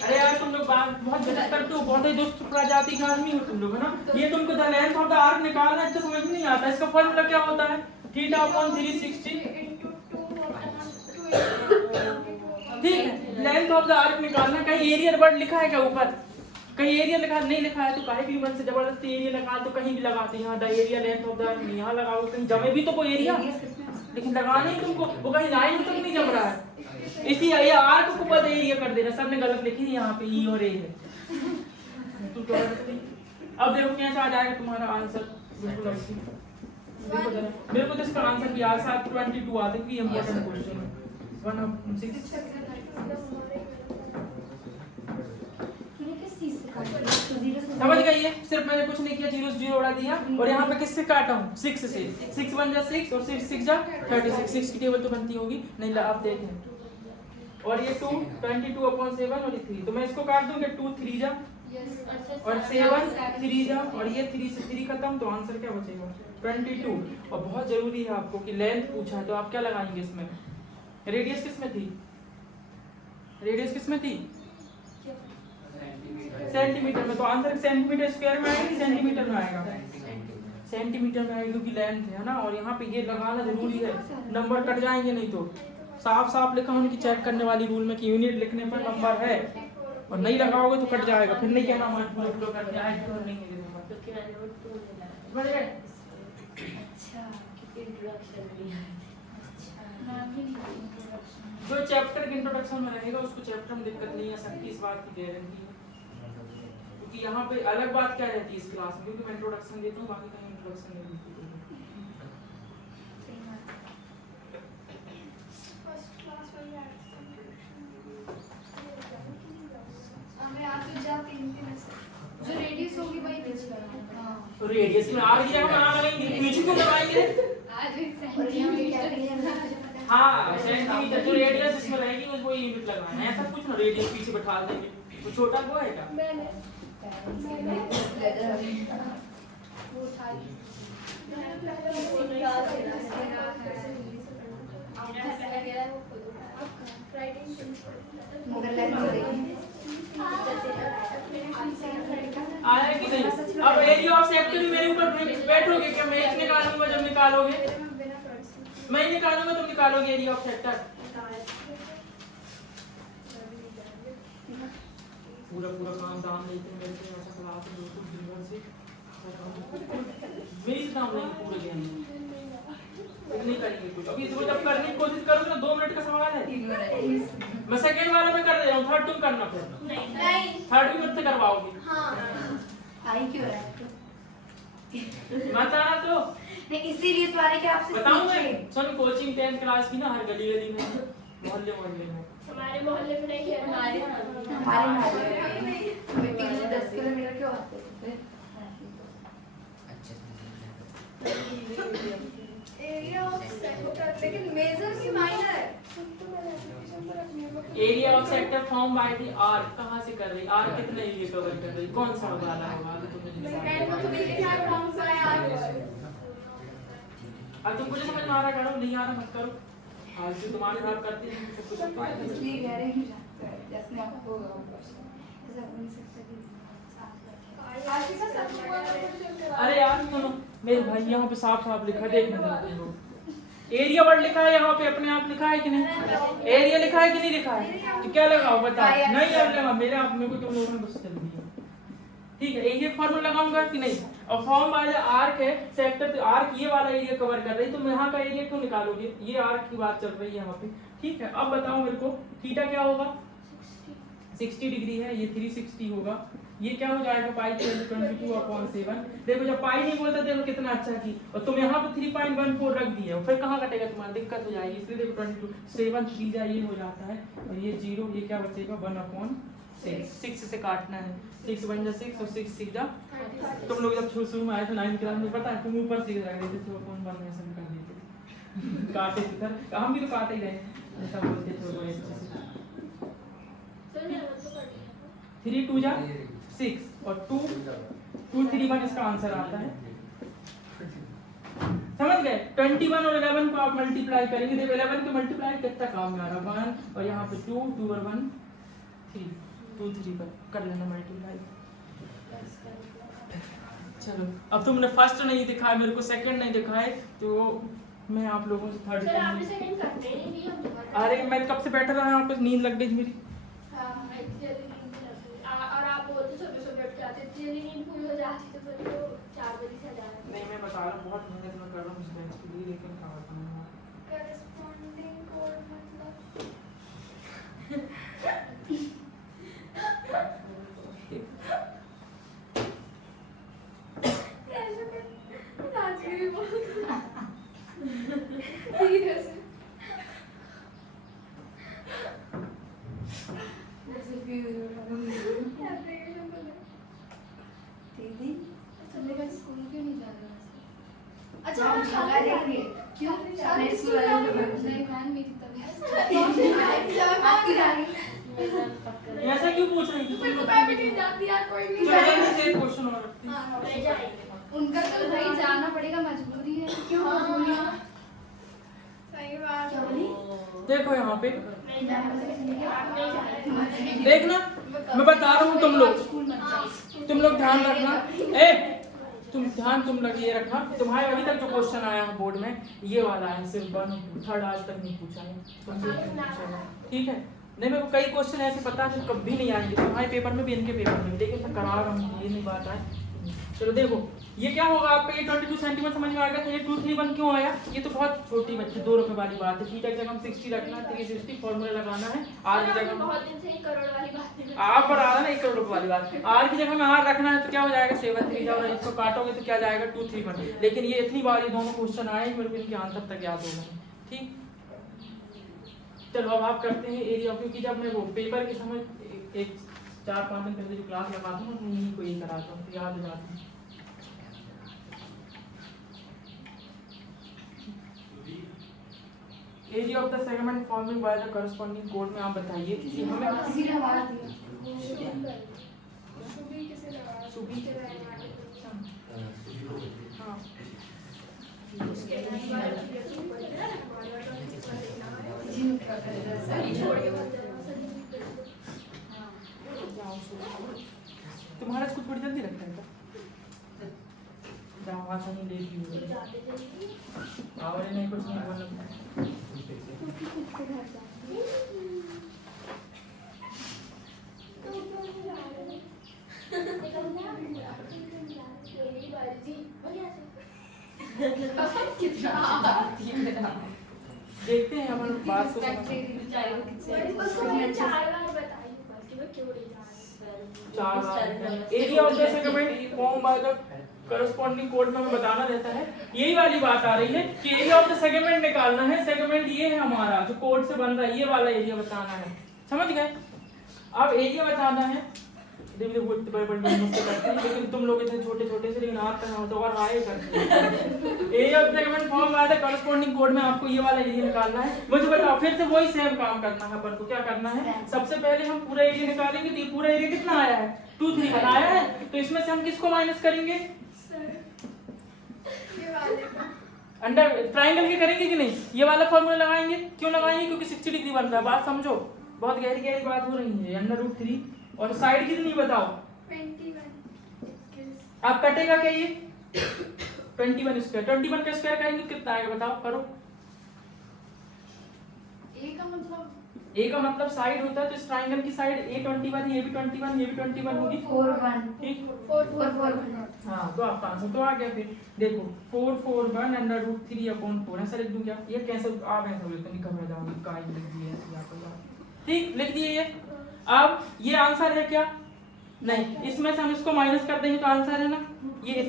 अरे यार तुम लोग बात बहुत गलत करते हो, बहुत ही दुष्ट प्रजाति के आदमी हो तुम लोग, है ना। ये तुमको the length of the arc निकालना है तो समझ में नहीं आता, इसका फॉर्मूला क्या होता है? थीटा अपॉन 360, ठीक है। लेंथ ऑफ द आर्क निकालना, कहीं एरिया वर्ड लिखा है क्या ऊपर? कहीं एरिया लिखा नहीं लिखा है तो काहे की मन से जबरदस्ती एरिया लगा तो कहीं भी लगाते हैं, the area length of the arc यहाँ लगाओ, कहीं जमे भी तो कोई एरिया, लेकिन लगाना ही तुमको वो कहीं लाइन तक नहीं जम रहा है, इसी ये आर्क को पद एरिया कर देना। सबने गलत लिखी है यहाँ पे ई और ए है। अब देखो कैसा आ जाएगा तुम्हारा आंसर, बिल्कुल ऐसे देखो जरा, मेरे को तो इसका आंसर भी आज 22 आते हैं कि इंपॉर्टेंट क्वेश्चन है 1 of 6 समझ गई है। सिर्फ मैंने कुछ नहीं किया, 0 0 उड़ा दिया और यहाँ पे किससे काटा हूँ 6 से, 6 1 जा 6 और 6 6 जा 36, 6 की टेबल तो बनती होगी नहीं, आप देखें। और ये 2 22 अपॉन 7 और ये 3, तो मैं इसको काट दूंगा 2 3 जा और 7 3 जा और ये 3 से 3 खत्म, तो आंसर क्या बचेगा 22। और बहुत जरूरी है आपको कि लेंथ पूछा है तो आप क्या लगाएंगे इसमें, रेडियस किस में थी, रेडियस किस में थी सेंटीमीटर में, तो आंसर सेंटीमीटर स्क्वायर में आएगा कि सेंटीमीटर में आएगा, सेंटीमीटर में आएगा क्योंकि लेंथ है ना। और यहाँ पे ये लगाना जरूरी है, नंबर कट जाएंगे नहीं तो। साफ साफ लिखा होने की चेक करने वाली रूल में कि यूनिट लिखने पर नंबर है और नहीं लगाओगे तो कट जाएगा, फिर नहीं कहना मान पूरा करके आए तो नहीं है जो चैप्टर के इंट्रोडक्शन में रहेगा उसको चैप्टर में दिक्कत नहीं आ सकती, इस बात की गारंटी है। क्योंकि यहाँ पे अलग बात क्या रहती है इस क्लास में, क्योंकि मैं इंट्रोडक्शन देता हूँ बाकी कहीं इंट्रोडक्शन नहीं देती। फर्स्ट क्लास में हमें आज तो जा 3 ऐसे जो रेडियस होगी वही पिछला। हां तो रेडियस में आर दिया हम यहाँ लगाएंगे, पीछे क्यों लगाएंगे? आज सेंटीमीटर हाँ सेंटीमीटर, जो रेडियस इसमें रहेगी वो यूनिट लगाना है, ऐसा कुछ ना रेडियस पीछे बैठा देंगे, वो छोटा वो है क्या? मैंने वो था मगर आया कि नहीं? अब एरिया ऑफ सेक्टर भी मेरे ऊपर बैठोगे क्या? मैं एक निकालूंगा जब निकाल निकालोगे? बिना प्रोडक्शन मैं निकालूंगा, तुम निकालोगे एरिया ऑफ सेक्टर। पूरा पूरा काम दाम लेते हैं मेरे से, ऐसा क्लास में दोस्तों जीवन से मेरी से दाम लेंगे पूरे ज्ञान नहीं करेंगे कुछ। अभी इसको जब करने की कोशिश करोगे ना 2 मिनट का सवाल है। मैं सेकंड वाला में कर दे रहा हूँ, थर्ड तुम करना फिर। नहीं थर्ड भी मुझसे करवाओगे। हाँ आई क्यों रहा है मत आना तो नहीं, इसीलिए तो आ रहे कि आपसे बताऊं मैं। सीखे। सुन कोचिंग 10th क्लास की ना हर गली गली में, मोहल्ले मोहल्ले में। हमारे मोहल्ले में नहीं है हमारे मीटिंग में 10 किलोमीटर क्यों आते थे? एरिया ऑफ सेक्टर, लेकिन मेजर की माइनर है। Area of sector form by the r कहाँ से कर रही? आर कितने एरिया कवर कर रही? कौन सा वाला होगा? अब तुम मुझे समझ में आ रहा करो, नहीं आ रहा मत करो। आज जो तुम्हारे साथ करती है कुछ इसलिए कह रहे हैं जैसे आपको ऐसा बन सकता अरे यार सुनो मेरे भाई, यहाँ पे साफ साफ लिखा है, देखने दो तुम लोग। एरिया वर्ड लिखा है यहाँ पे, अपने आप लिखा है कि नहीं? एरिया लिखा है कि नहीं लिखा है? तो क्या लगाओ बताओ? नहीं अब लगा मेरे आप में को तुम लोगों ने बस चल दिया। ठीक है, एरिया फॉर्मूला लगाऊंगा कि नहीं? और फॉर्म वाला आर्क है सेक्टर, तो आर्क ये वाला एरिया कवर कर रही, तुम यहाँ का एरिया क्यों निकालोगे? ये आर्क की बात चल रही है यहाँ पे। ठीक है, अब बताओ मेरे को थीटा क्या होगा? 60 डिग्री है, ये 360 होगा। ये क्या हो जाएगा? पाई 22/7। देखो जब पाई नहीं बोलता देखो कितना अच्छा की, और तुम यहाँ पे 3.14 रख दिए हो, फिर कहाँ कटेगा तुम्हारा? दिक्कत हो जाएगी। इसलिए देखो 22/7 सीधा ये हो जाता है, और ये 0, ये क्या बचेगा? 1/6। 6 से काटना है, 6 बन जा 6 और 6 सीधा। तुम लोग जब शुरू में आए थे 9th क्लास में, पता है तुम ऊपर सीधा रख देते थे, 1 में ऐसा कर देते थे। काटे थे सर, हम भी तो काटे ही रहे, ऐसा बोलते थे वो अच्छे से। 3 2 जा 6 और 2 2 3 1 इसका आंसर आता है। समझ गए? 21 और 11 को आप मल्टीप्लाई करेंगे, देखो 11 को मल्टीप्लाई कितना काम में आ रहा है? 1 और यहाँ पे 2 2 और 1 3 2 3 पर कर लेना मल्टीप्लाई। चलो अब तुमने फर्स्ट नहीं दिखाया मेरे को, सेकंड नहीं दिखाए, तो मैं आप लोगों से थर्ड। सर आपने सेकंड करते ही नहीं, हम दोबारा। अरे मैं कब से बैठा रहा यहाँ पे, नींद लग गई मेरी। हां जल्दी नींद लगती है। और आप बोलते सुबह उठ जाते, जल्दी नींद पूरी हो जाती तो फिर तो 4 बजे से जाना। नहीं मैं बता रहा हूँ बहुत मेहनत मैं कर रहा हूँ इस बैच के लिए, लेकिन क्या बताऊँ करस्पॉन्डिंग कोड मतलब दीदी स्कूल क्यों नहीं जा रहा? अच्छा आप खाना देखिए क्यों? शादी मैं स्कूल स्कूल नहीं नहीं मैम, मेरी तबीयत आपकी गाड़ी ऐसा क्यों पूछ रही थी? मेरे को मैं भी नहीं जाती यार, कोई नहीं चलो जल्दी से एक क्वेश्चन और रखते हैं। हां ले जाएंगे। उनका तो भाई जाना पड़ेगा, मजबूरी है। क्यों मजबूरी है? सही बात क्या बोली? देखो यहाँ पे नहीं जाना, आप नहीं जाना। देखना, मैं बता रहा हूँ तुम लोग ध्यान रखना। ए तुम लोग ये रखना, तुम्हारे अभी तक जो क्वेश्चन आया है बोर्ड में ये वाला है, सिर्फ 1 3 आज तक नहीं पूछा है, ठीक है? नहीं मेरे को कई क्वेश्चन ऐसे पता है जो कभी नहीं आएंगे तुम्हारे पेपर में भी, इनके पेपर में भी, लेकिन मैं करा रहा हूँ, ये नहीं बात है। चलो देखो ये क्या होगा आपका, ये 22 सेंटीमीटर समझ में आ गया था। ये 2 3 1 क्यों आया? ये तो बहुत छोटी बच्ची 2 रुपए वाली बात है। थीटा की जगह हम 60 रखना, 360 फॉर्मूला लगाना है। आर की जगह बहुत दिन से ही करोड़ वाली बात है। आप बढ़ा रहा ना 1 करोड़ रुपए वाली बात। आर की जगह में आर रखना है तो क्या हो जाएगा 7 3 जाओ, इसको काटोगे तो क्या जाएगा 2 3 1। लेकिन ये इतनी बार ये दोनों क्वेश्चन आए मेरे को इनके आंसर तक याद हो गए। ठीक, चलो अब आप करते हैं एरिया, क्योंकि जब मैं वो पेपर की समझ एक 4-5 दिन पहले जो क्लास लगाता हूँ मैं यही को ये कराता हूँ तो याद हो जाता है। Area of the segment forming by the corresponding code में आप बताइए कि हमें किसी ने आवाज दी। सुबी हाँ तुम्हारा स्कूल थोड़ी जल्दी लगता है क्या? नहीं लेट भी हो और नहीं कुछ नहीं बोलना। देखते हैं अपन बात को समझते हैं। Area of the segment form by the corresponding code में हमें बताना रहता है। यही वाली बात आ रही है कि एरिया ऑफ द सेगमेंट निकालना है। सेगमेंट ये है हमारा जो कोड से बन रहा है, ये वाला एरिया बताना है। समझ गए? अब एरिया बताना है। देखो वो इतने बड़े मुझसे करते हैं, लेकिन तुम लोग इतने छोटे छोटे से, लेकिन आप तो और आए करते हैं। Area of segment form by the corresponding code में आपको ये वाला एरिया निकालना है। मुझे बताओ, फिर से वही सेम काम करना है अपन को। क्या करना है? सबसे पहले हम पूरा एरिया निकालेंगे। तो ये पूरा एरिया कितना आया है? 2 3 आया है। तो इसमें से हम किसको माइनस करेंगे? अंडर ट्रायंगल के करेंगे कि नहीं? ये वाला फॉर्मूला लगाएंगे। क्यों लगाएंगे? क्योंकि 60 डिग्री बन रहा है। बात समझो, बहुत गहरी गहरी बात हो रही है। √3 और साइड कितनी बताओ? 21। अब कटेगा क्या ये? 21 स्क्वायर। 21 का स्क्वायर करेंगे कितना आएगा बताओ? करो। ए का मतलब साइड होता है, तो इस ट्रायंगल की साइड A 21, ये भी 21, ये भी 21 होगी। 4 1 ठीक। 4 4 हाँ, तो आपका आंसर तो आ गया। फिर देखो 4 4 1 √3/4 ऐसा लिख दूं क्या? ये कैसे आप ऐसा बोलते नहीं, घबरा जाओगे का लिख दिए ऐसे यहाँ पर। ठीक, लिख दिए ये। अब ये आंसर है क्या? नहीं, इसमें से हम इसको माइनस कर देंगे तो आंसर है ना ये।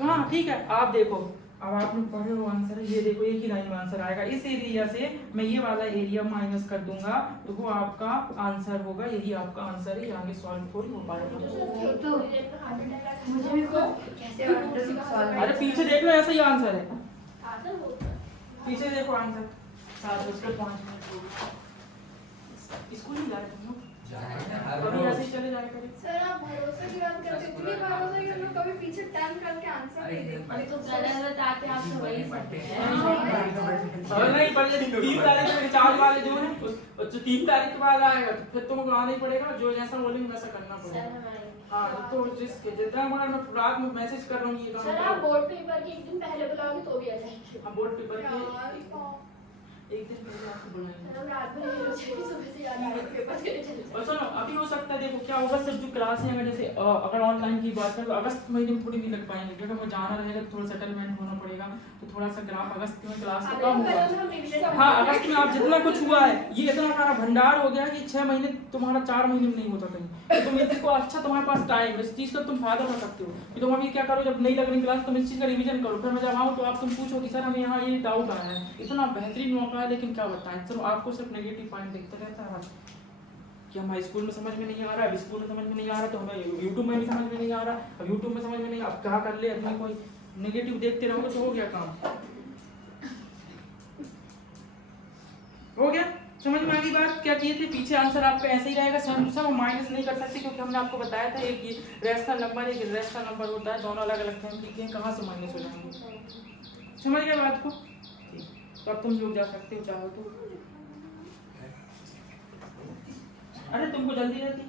हाँ ठीक है। आप देखो, अब आपने पढ़े वो आंसर है। ये देखो, एक ही लाइन में आंसर आएगा। इस एरिया से मैं ये वाला एरिया माइनस कर दूंगा तो वो आपका आंसर होगा। यही आपका आंसर है। आगे सॉल्व थोड़ी हो पाएगा। तो मुझे भी कैसे सॉल्व? अरे पीछे देख लो, ऐसा ही आंसर है। पीछे देखो आंसर। 7:05 स्कूल नहीं जाए तुम लोग? कभी ऐसे ही चले जाए करें। सर आप भरोसे की बात करते हो, इतनी भरोसे कि हम लोग कभी पीछे टर्न करके आंसर नहीं देखते। अभी तो गलत बताते आप तो वही पढ़ते हैं। और नहीं पढ़े 3 तारीख में रिचार्ज वाले जो है उस 3 तारीख के बाद आएगा तो फिर तुमको आना ही पड़ेगा। जो जैसा बोलेंगे वैसा करना पड़ेगा। हाँ, तो जितना बड़ा मैं रात में मैसेज कर रहा हूँ ये सर आप बोर्ड पेपर के एक दिन पहले बुलाओगे तो भी आ जाएंगे। हम बोर्ड पेपर के एक दिन पहले आपको बुलाएंगे। सर हम रात भर नहीं सोचेंगे, सुबह से याद आएगा पेपर के लिए चले जाएंगे। और सुनो, अभी हो सकता है देखो क्या होगा सर, जो क्लास है अगर जैसे अगर ऑनलाइन की बात करें तो अगस्त महीने में थोड़ी नहीं लग पाएंगे, क्योंकि हमें जाना रहेगा तो थोड़ा सेटलमेंट होना पड़ेगा। तो थोड़ा सा ग्राफ अगस्त में क्लास का कम होगा। हाँ, अगस्त में आप जितना कुछ हुआ है ये इतना सारा भंडार हो गया कि 6 महीने तुम्हारा 4 महीने में नहीं होता कहीं। तो तुम इसको अच्छा, तुम्हारे पास टाइम, इस चीज का तुम फायदा उठा सकते हो कि तुम अभी क्या करो, जब नहीं लग रही क्लास तुम इस चीज का रिवीजन करो। फिर मैं जब आऊँ तो आप तुम पूछो कि सर हमें यहाँ ये डाउट आया है। इतना बेहतरीन मौका है, लेकिन क्या बताएं सर, आपको सिर्फ नेगेटिव पॉइंट देखते रहता है कि हमारे स्कूल में समझ में नहीं आ रहा है, स्कूल में समझ में नहीं आ रहा तो हमें यूट्यूब में भी समझ में नहीं आ रहा, अब यूट्यूब में समझ में नहीं, अब क्या कर ले, अपने कोई नेगेटिव देखते रहोगे तो हो गया काम, हो गया। समझ में आ गई बात? क्या किए थे पीछे? आंसर आपका ऐसे ही रहेगा। सब माइनस नहीं कर सकते क्योंकि हमने आपको बताया था एक ये रेशनल नंबर, एक इर्रेशनल नंबर होता है, दोनों अलग अलग फैमिली के हैं, कहाँ से माइनस हो जाएंगे। समझ गए बात को? तो अब तुम लोग जा सकते हो चाहो तो। अरे तुमको जल्दी रहती है?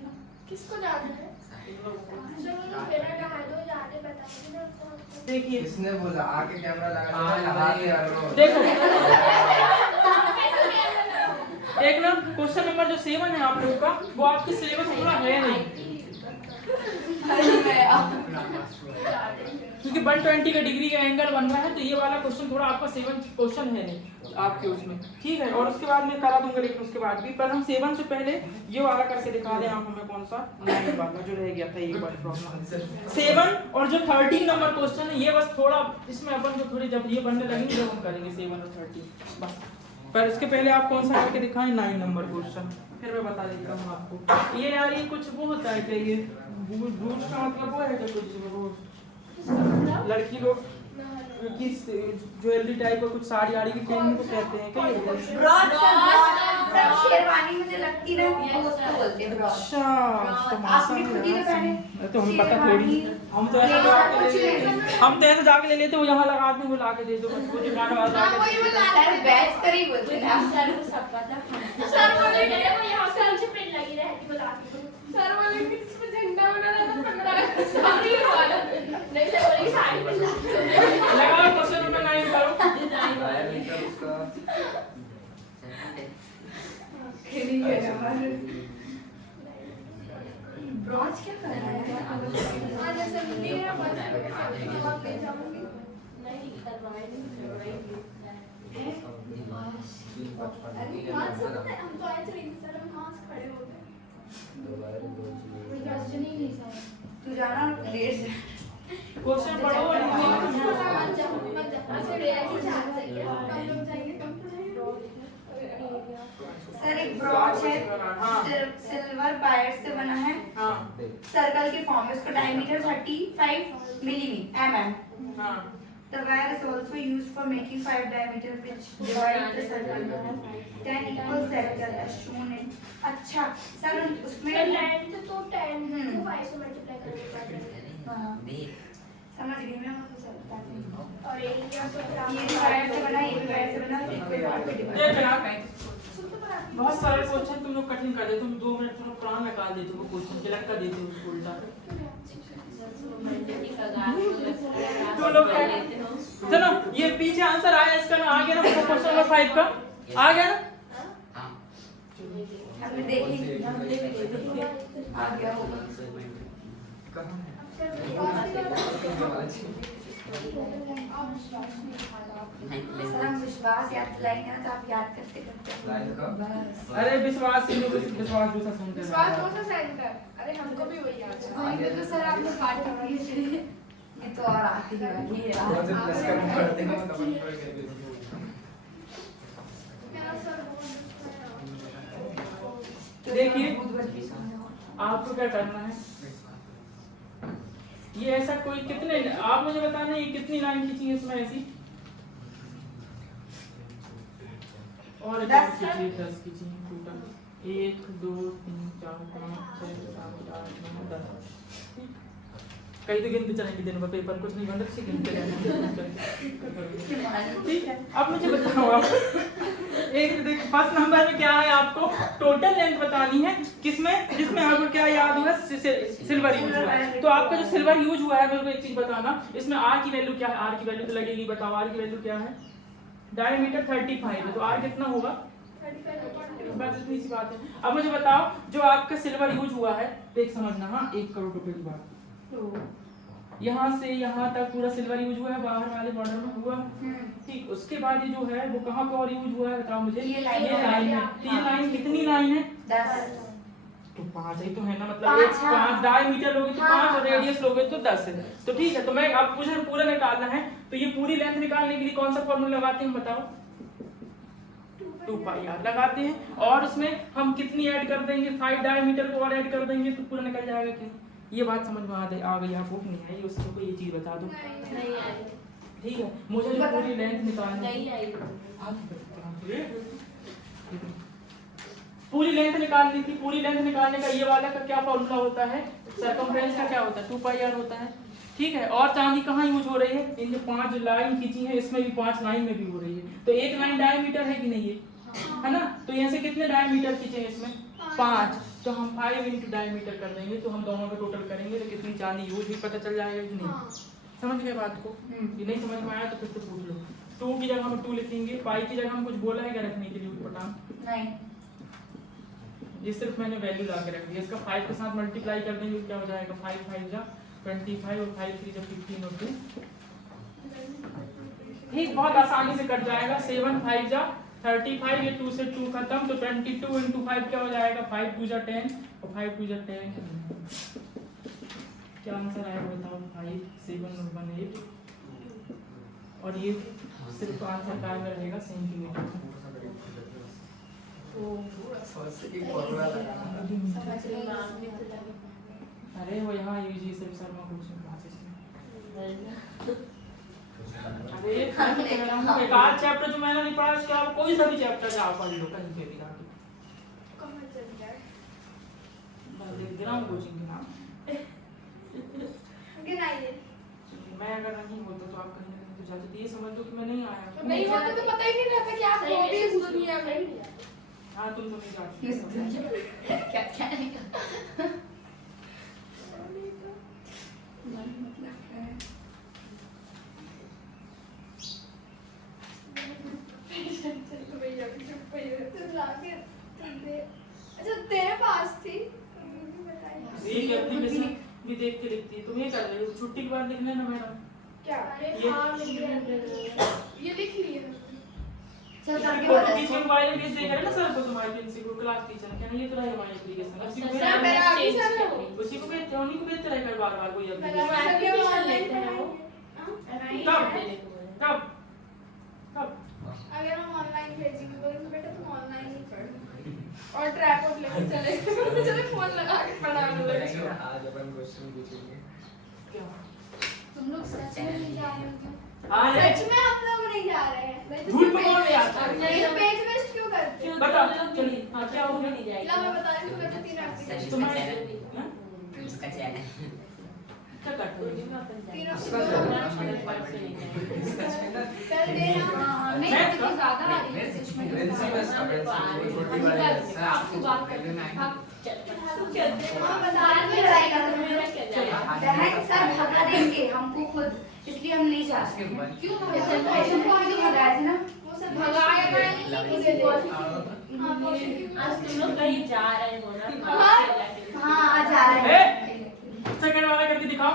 किसको जाना है? देखिए, किसने बोला आके कैमरा लगा देखो एक ना क्वेश्चन नंबर जो 7 है आप लोगों का, वो आपके सिलेबस में पूरा है नहीं, क्योंकि 120 का डिग्री का एंगल बन रहा है। तो ये वाला क्वेश्चन थोड़ा आपका 7 क्वेश्चन है नहीं आपके उसमें, ठीक है। और उसके बाद मैं करा दूंगा, लेकिन उसके बाद भी पर हम 7 से पहले ये वाला करके दिखा दें आप हमें, कौन सा 9 वाला जो रह गया था एक बार प्रॉब्लम 7 और जो 13 नंबर क्वेश्चन है, ये बस थोड़ा इसमें अपन जो थोड़ी जब ये बनने लगेंगे जब हम करेंगे 7 और 13 बस। पर इसके पहले आप कौन सा करके दिखाएं 9 नंबर क्वेश्चन, फिर मैं बता देता हूँ आपको। ये यार ये कुछ वो होता है क्या, ये बूट का मतलब वो है क्या कुछ वो लड़की लोग की ज्वेलरी टाइप का कुछ साड़ी आड़ी की ट्रेनिंग को कहते हैं क्या? सर शेरवानी मुझे लगती है वो उसको बोलते हैं ब्रॉड। अच्छा, आपने खुद ही तो पहने। तो हमें पता थोड़ी, हम तो ऐसा जाके ले लेते हो, यहाँ लगा के वो लाके दे दो बस, वो दुकान वाला सर बैच कर ही बोलते हैं आप। सर को सब पता। सर बोले वो यहाँ से अच्छी प्रिंट लगी रहती बता के। सर बोले कि इसमें झंडा बनाना था 15 साड़ी वाला, नहीं सर बोले साड़ी लगाओ क्वेश्चन नंबर 9 करो। यार ब्रॉन्ज क्या कर रहा है आज असेंबली है बस हम ले जाऊंगी नहीं करवाएंगे अरे वहां से हम तो आए थे सर हम वहां से खड़े हो गए कोई क्वेश्चन ही नहीं सर तू जाना लेट से क्वेश्चन पढ़ो और मत जा ऐसे रिएक्ट चार से कम लोग जाएंगे कम सर एक ब्रॉन्ज है हाँ। सिल्वर वायर से बना है हाँ सर्कल के फॉर्म में उसका डायमीटर 35 मिलीमीटर हाँ The wire is also used for making 5 diameter which divide the circle. 10 equal circle as shown in. अच्छा सर उसमें लेंथ तो 10 को 5 से मल्टीप्लाई करने का हाँ, समझ गई मैं आपको समझता हूँ और एरिया तो फिर ये भी वायर से बना ये भी वायर से बना फिर कोई और भी ये डिवाइड मेरा बहुत सारे क्वेश्चन तुम लोग कठिन कर देते तुम 2 मिनट तुम लोग प्राण निकाल देते हो क्वेश्चन के लटका देते हो उसको उल्टा तो लोग चलो ये पीछे आंसर आया इसका ना आ गया ना क्वेश्चन नंबर 5 का आ गया ना हमने देखी आ गया होगा सर हम विश्वास याद दिलाएंगे ना तो आप याद करते करते अरे विश्वास ही लोग विश्वास दूसरा सुनते हैं विश्वास कौन सा सेंटर अरे हमको भी वही याद है वहीं पे तो सर आपने पार्ट कर दी ये तो और आती है कौन से प्लस का पढ़ते हैं उसका बन पड़ के मेरा सर देखिए आपको क्या करना है ये ऐसा कोई कितने आप मुझे बताना ये कितनी लाइन खींची है इसमें ऐसी और 10 खींची 10 खींची टोटल 1 2 3 4 5 6 7 8 9 10 कई तो गिनते चलेंगे दिन में पेपर कुछ नहीं बंद से गिनते रहना ठीक है अब मुझे बताओ आप एक देख फर्स्ट नंबर में क्या है आपको टोटल लेंथ बतानी है किसमें जिसमें आपको क्या याद हुआ सिल्वर यूज हुआ है तो आपका जो सिल्वर यूज हुआ है मेरे को एक चीज बताना इसमें आर की वैल्यू क्या है आर की वैल्यू तो लगेगी बताओ आर की वैल्यू क्या है डायमीटर 35 है तो आर कितना होगा 35 बस इतनी सी बात है अब मुझे बताओ जो आपका सिल्वर यूज हुआ है देख समझना हाँ 1 करोड़ रुपए की बात तो यहाँ से यहाँ तक पूरा सिल्वर यूज हुआ है बाहर वाले बॉर्डर में हुआ ठीक उसके बाद ये जो है वो कहाँ पे और यूज हुआ है बताओ मुझे ये लाइन है तो ये लाइन कितनी लाइन है 10 तो 5 ही तो है ना मतलब एक 5 डायमीटर लोगे तो 5 और रेडियस लोगे तो 10 है तो ठीक है तो मैं अब मुझे पूरा निकालना है तो ये पूरी लेंथ निकालने के लिए कौन सा फॉर्मूला लगाते हैं बताओ 2 पाई आर लगाते हैं और उसमें हम कितनी ऐड कर देंगे 5 डायमीटर को और ऐड कर देंगे तो पूरा निकल जाएगा क्या ये बात समझ में आ गई आपको नहीं आई उसको ये चीज बता दो नहीं आई ठीक है मुझे जो पूरी लेंथ निकालनी नहीं आई पूरी लेंथ निकालनी थी पूरी लेंथ निकालने का ये वाला का क्या फॉर्मूला होता है सरकमफ्रेंस का क्या होता है 2 पाई आर होता है ठीक है और चांदी कहाँ यूज हो रही है इन जो 5 लाइन खींची है इसमें भी 5 लाइन में भी हो रही है तो एक लाइन डायमीटर है कि नहीं है ना तो यहाँ से कितने डायमीटर खींचे हैं इसमें 5 तो हम 5 इंटू डायमीटर कर देंगे तो हम दोनों का टोटल करेंगे तो कितनी चांदी यूज भी पता चल जाएगा कि नहीं समझ गए बात को ये नहीं समझ में आया तो फिर से पूछ लो 2 की जगह हम 2 लिखेंगे पाई की जगह हम कुछ बोला है क्या रखने के लिए ऊटपटांग नहीं ये सिर्फ मैंने वैल्यू ला के रख दिया इसका 5 के साथ मल्टीप्लाई कर देंगे क्या हो जाएगा 5 5 जा 25 और 5 3 जा 15 और 2 ठीक बहुत आसानी से कट जाएगा 7 5 जा 35 ये 2 से 2 खत्म तो 22 into 5 क्या हो जाएगा 5 2 जा 10 और 5 2 जा 10 क्या आंसर आएगा बताओ 5 7 और 1 8 और ये सिर्फ आंसर काय में रहेगा सेंटीमीटर एक फॉर्मूला लगाना अरे वो यहाँ यूजी सिर्फ शर्मा कोचिंग क्लासेस में अरे एक आध चैप्टर जो मैंने नहीं पढ़ा उसके आप कोई सा भी चैप्टर जाओ पढ़ लो कहीं पे भी जाके कहाँ चल जाए मैं लिख दे रहा हूँ कोचिंग के नाम गिनाइए मैं अगर नहीं होता तो आप कहीं ना कहीं तो जाते तो ये समझ लो कि मैं नहीं आया तो नहीं होता तो पता ही नहीं रहता कि आप हो भी इस दुनिया में हाँ तुम तो नहीं जाते क्या क्या नहीं तो भैया भी चुप ही रहते लाके अच्छा तेरे पास थी एक एप्लीकेशन भी देख के लिखती है। तुम ये कर रही हो, छुट्टी के बाद लिख लेना मैडम। क्या अरे ये- हाँ लिख लिया ये लिख लिया चल किसी करके को बता किसी मोबाइल में भेज देगा ना सर को, तुम्हारे प्रिंसिपल को क्लास टीचर कहना ये तो रही हमारी एप्लीकेशन, उसी को सर, भेज मेरा अभी सर है वो। उसी को भेजते उन्हीं को भेजते रहेगा बार-बार कोई मेरा एप्लीकेशन। एप्लीकेशन लेते हैं वो। कब कब कब अगर हम ऑनलाइन भेजेंगे बोलेंगे बेटा तुम ऑनलाइन ही पढ़ और ट्राइपॉड लेके चले चले फोन लगा के पढ़ा लो आज अपन क्वेश्चन पूछेंगे। क्या तुम लोग सच में नहीं जा रहे हो हाँ क्या? रे। सच में आप लोग नहीं जा रहे हैं मैं तो झूठ में कौन नहीं आता? नहीं तो पेज वेस्ट क्यों करते हो बता चलिए। हाँ क्या हो गया? नहीं जाएगी। ला मैं बता रही हूँ मैं 3 एप्लीकेशन तुम्हारे हाँ? उसका चैनल क्या करते हो? तीनों उसका से चैनल दो इसका चैनल कर देना नहीं मैं तो ज्यादा आ रही है सच में प्रिंसिपल का प्रिंसिपल छोटी वाली है आपको बात कर लेना है हाँ बता बाद में लड़ाई कर रहे हैं। क्या बहन सर भगा देंगे हमको खुद, इसलिए हम नहीं जा उसके सकते। बाद क्यों तुमको भी तो भगाए थे ना। वो सब भगाया गया नहीं किसी को हाँ आज तुम लोग कहीं जा रहे हो ना? हाँ आज आ रहे ए! हैं। सेकंड वाला करके दिखाओ,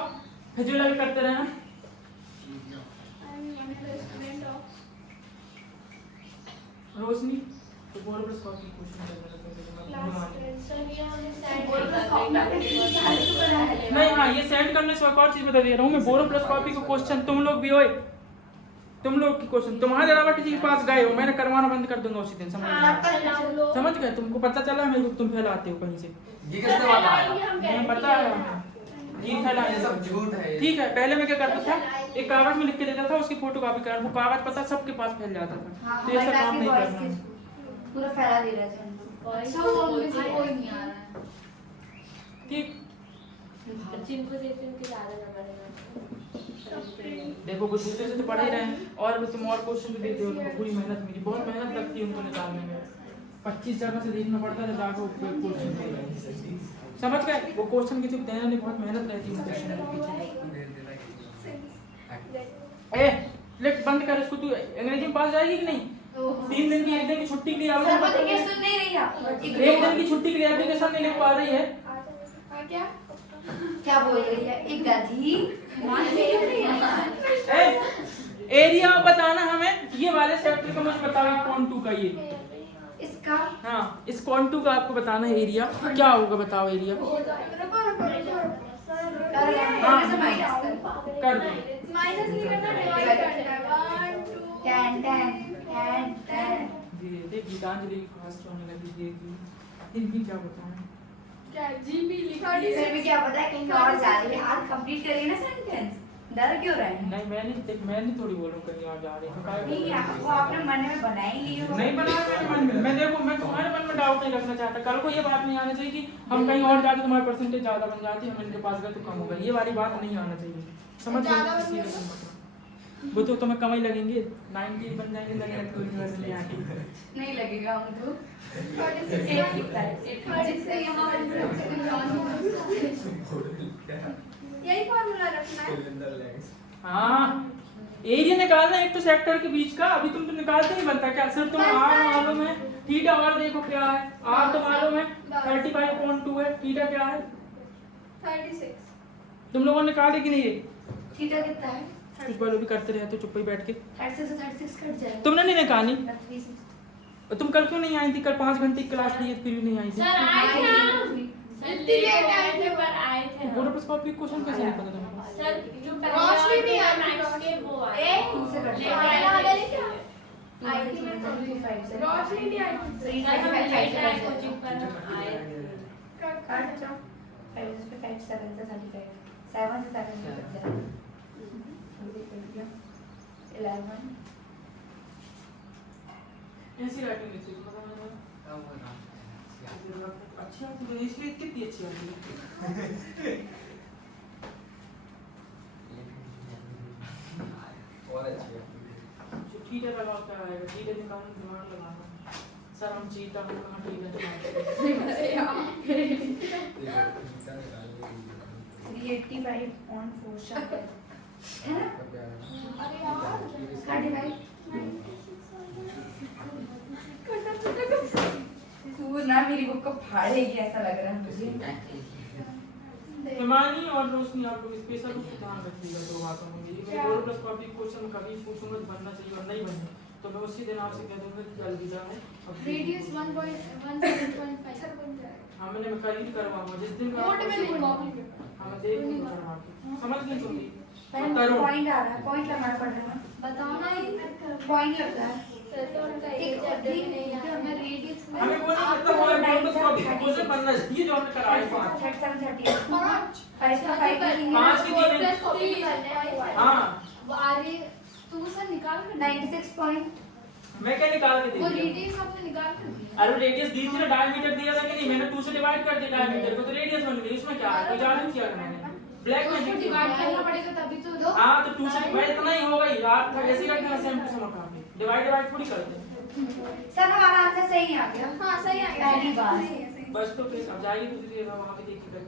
फिर लगे करते रहना। रोशनी तो बोलो प्लस कॉपी क्वेश्चन कर नहीं। हाँ ये सेंड करने से एक और चीज बता दे रहा हूँ मैं, बोरो प्लस कॉपी का क्वेश्चन तुम लोग भी होए, तुम लोग की क्वेश्चन तुम्हारे अलावा किसी के पास गए हो, मैंने करवाना बंद कर दूंगा उसी दिन। समझ गए? तुमको पता चला मेरे को तुम फैलाते हो कहीं से, ये किसने वाला है मुझे पता है ये फैलाए ये सब झूठ है ठीक है। पहले मैं क्या करता था, एक कागज में लिख के देता था, उसकी फोटो कॉपी कर, वो कागज पता सबके पास फैल जाता था। हाँ तो ये सब काम हमारे नहीं क्लास के करना। पूरा फैला दे रहे थे हम। अच्छा वो में से कोई नहीं आ रहा है ठीक जिनको देखते उनके ज्यादा नंबर है। देखो वो दूसरे से तो पढ़ ही रहे हैं, और तुम और क्वेश्चन भी देते हो, उनको पूरी मेहनत मिली, बहुत मेहनत लगती है उनको निकालने में। 25 जगह से देखना पड़ता है जाकर क्वेश्चन समझ गए? वो क्वेश्चन किसी को देने में बहुत मेहनत रहती है क्वेश्चन के पीछे। ए लेट बंद कर इसको, तू अंग्रेजी में पास जाएगी कि नहीं? 3 दिन की 1 दिन की छुट्टी के लिए सर वो तो आवेदन क्या सुन नहीं रही आप? 1 दिन की छुट्टी के लिए एप्लीकेशन नहीं लिख पा रही है। हाँ क्या क्या बोल रही है? एक गधी। ए एरिया बताना हमें, ये वाले सेक्टर का मुझे बताओ कौन टू का ये। इसका हाँ इस कौन टू का आपको बताना है एरिया क्या होगा, बताओ एरिया। रुको हाँ। माइनस कर दो। माइनस नहीं करना डिवाइड करना है 1 2 10 10 10 10 देख गीतांजलि की क्लास होने लगी, देख इनकी क्या बताऊं। क्या जीबी लिखा फिर भी क्या पता है कहीं और जा रही है। आज कंप्लीट करिए ना सेंटेंस, डर क्यों रहे हैं? नहीं मैं नहीं थोड़ी बोलूं कहीं और जा रही हूं। नहीं वो आपने मन में बना ही ली हो। नहीं बनाया मेरे मन में, मैं देखो मैं तुम्हारे मन में डाउट नहीं रखना चाहता। कल को ये बात नहीं आना चाहिए कि हम कहीं और जाके तुम्हारे परसेंटेज ज्यादा बन जाती है, हम इनके पास गए तो कम होगा, ये वाली बात नहीं आना चाहिए। समझ ज्यादा गए? बन गया। वो तो तुम्हें कम ही लगेंगे, 90 बन जाएंगे लगेगा तो यूनिवर्सिटी आके। नहीं लगेगा हमको। 46 एक कितना है? 46 से यहाँ यही फॉर्मूला रखना है हाँ एरिया निकालना एक तो सेक्टर के बीच का, अभी तुम तो निकालते नहीं बनता क्या? सिर्फ तुम आर मालूम है, थीटा और देखो क्या है, आर तो मालूम है 35.2 है, थीटा क्या है 36 तुम लोगों ने निकाले कि नहीं? ये थीटा कितना है? कुछ बालों भी करते रहते हो चुप ही बैठ के। 36 से 36 कट जाएगा। तुमने नहीं निकाली? 36 और तुम कल क्यों नहीं आई थी? कल 5 घंटे की क्लास ली फिर भी नहीं आई थी। सर आए थे ना? इतनी लेट आए थे पर आए थे ना। बोर्ड पर कॉपी क्वेश्चन कैसे नहीं पता तुमको? सर जो रोशनी भी आई थी। मैथ्स के वो आए। एक से कट लेट जाएगा। आए थे। आई थी मैं रोशनी भी आई थी सर हम लेट आए कोचिंग पर आए थे। कट जाओ। 5 पे 5 7 से 35 7 से 7 कट जाएगा। 11 ऐसी राइटिंग लिखी थी पता नहीं। अच्छी आती है इसलिए कितनी अच्छी आती है। और अच्छी है जो टीटर लगा होता है टीटर निकालने दिमाग लगाना। सर हम चीता हम कहाँ टीटर निकालते 385 on 4 शब्द है ना? अरे यार 35 2 9 सुना मेरी बुक को फाड़ेगी ऐसा लग रहा है मुझे। हिमानी और रोशनी आप लोग स्पेशल रूप से ध्यान रखिएगा दो बातों में। ये मैं 2 प्लस टॉपिक क्वेश्चन कभी पूछूंगा तो बनना चाहिए और नहीं बने तो मैं उसी दिन आपसे कह दूंगा कि अलविदा है। रेडियस 1.17.5 हाँ मैंने करीब करवाऊंगा जिस दिन नोट में लिखवा हाँ मैं देख लूंगा करवा के समझ नहीं सुनती पॉइंट आ रहा है, पॉइंट लगाना पड़ रहा है, बताओ ना पॉइंट लगता है। हमें वो नहीं पता वो प्लस टॉपिक क्वेश्चन बनना चाहिए जो हमने कराया 5 हाँ अरे तू सर निकाल कर 96 पॉइंट। मैं क्या निकाल के वो दे रेडियस आपने निकाल कर दिया। अरे रेडियस दी थी ना डायमीटर दिया था कि नहीं मैंने 2 से डिवाइड कर दिया डायमीटर को तो रेडियस बन गई उसमें क्या है कोई जादू किया मैंने ब्लैक में उसको डिवाइड करना पड़ेगा तभी तो दो। हां तो 2 से डिवाइड इतना ही होगा ही रात तक ऐसे ही रखना सेम टू सेम उठा के डिवाइड थोड़ी करते हैं। सर हमारा आंसर सही आ गया। हाँ सही आ गया पहली बार। बस तो फिर अब जाएगी दूसरी जगह वहां पे देखिएगा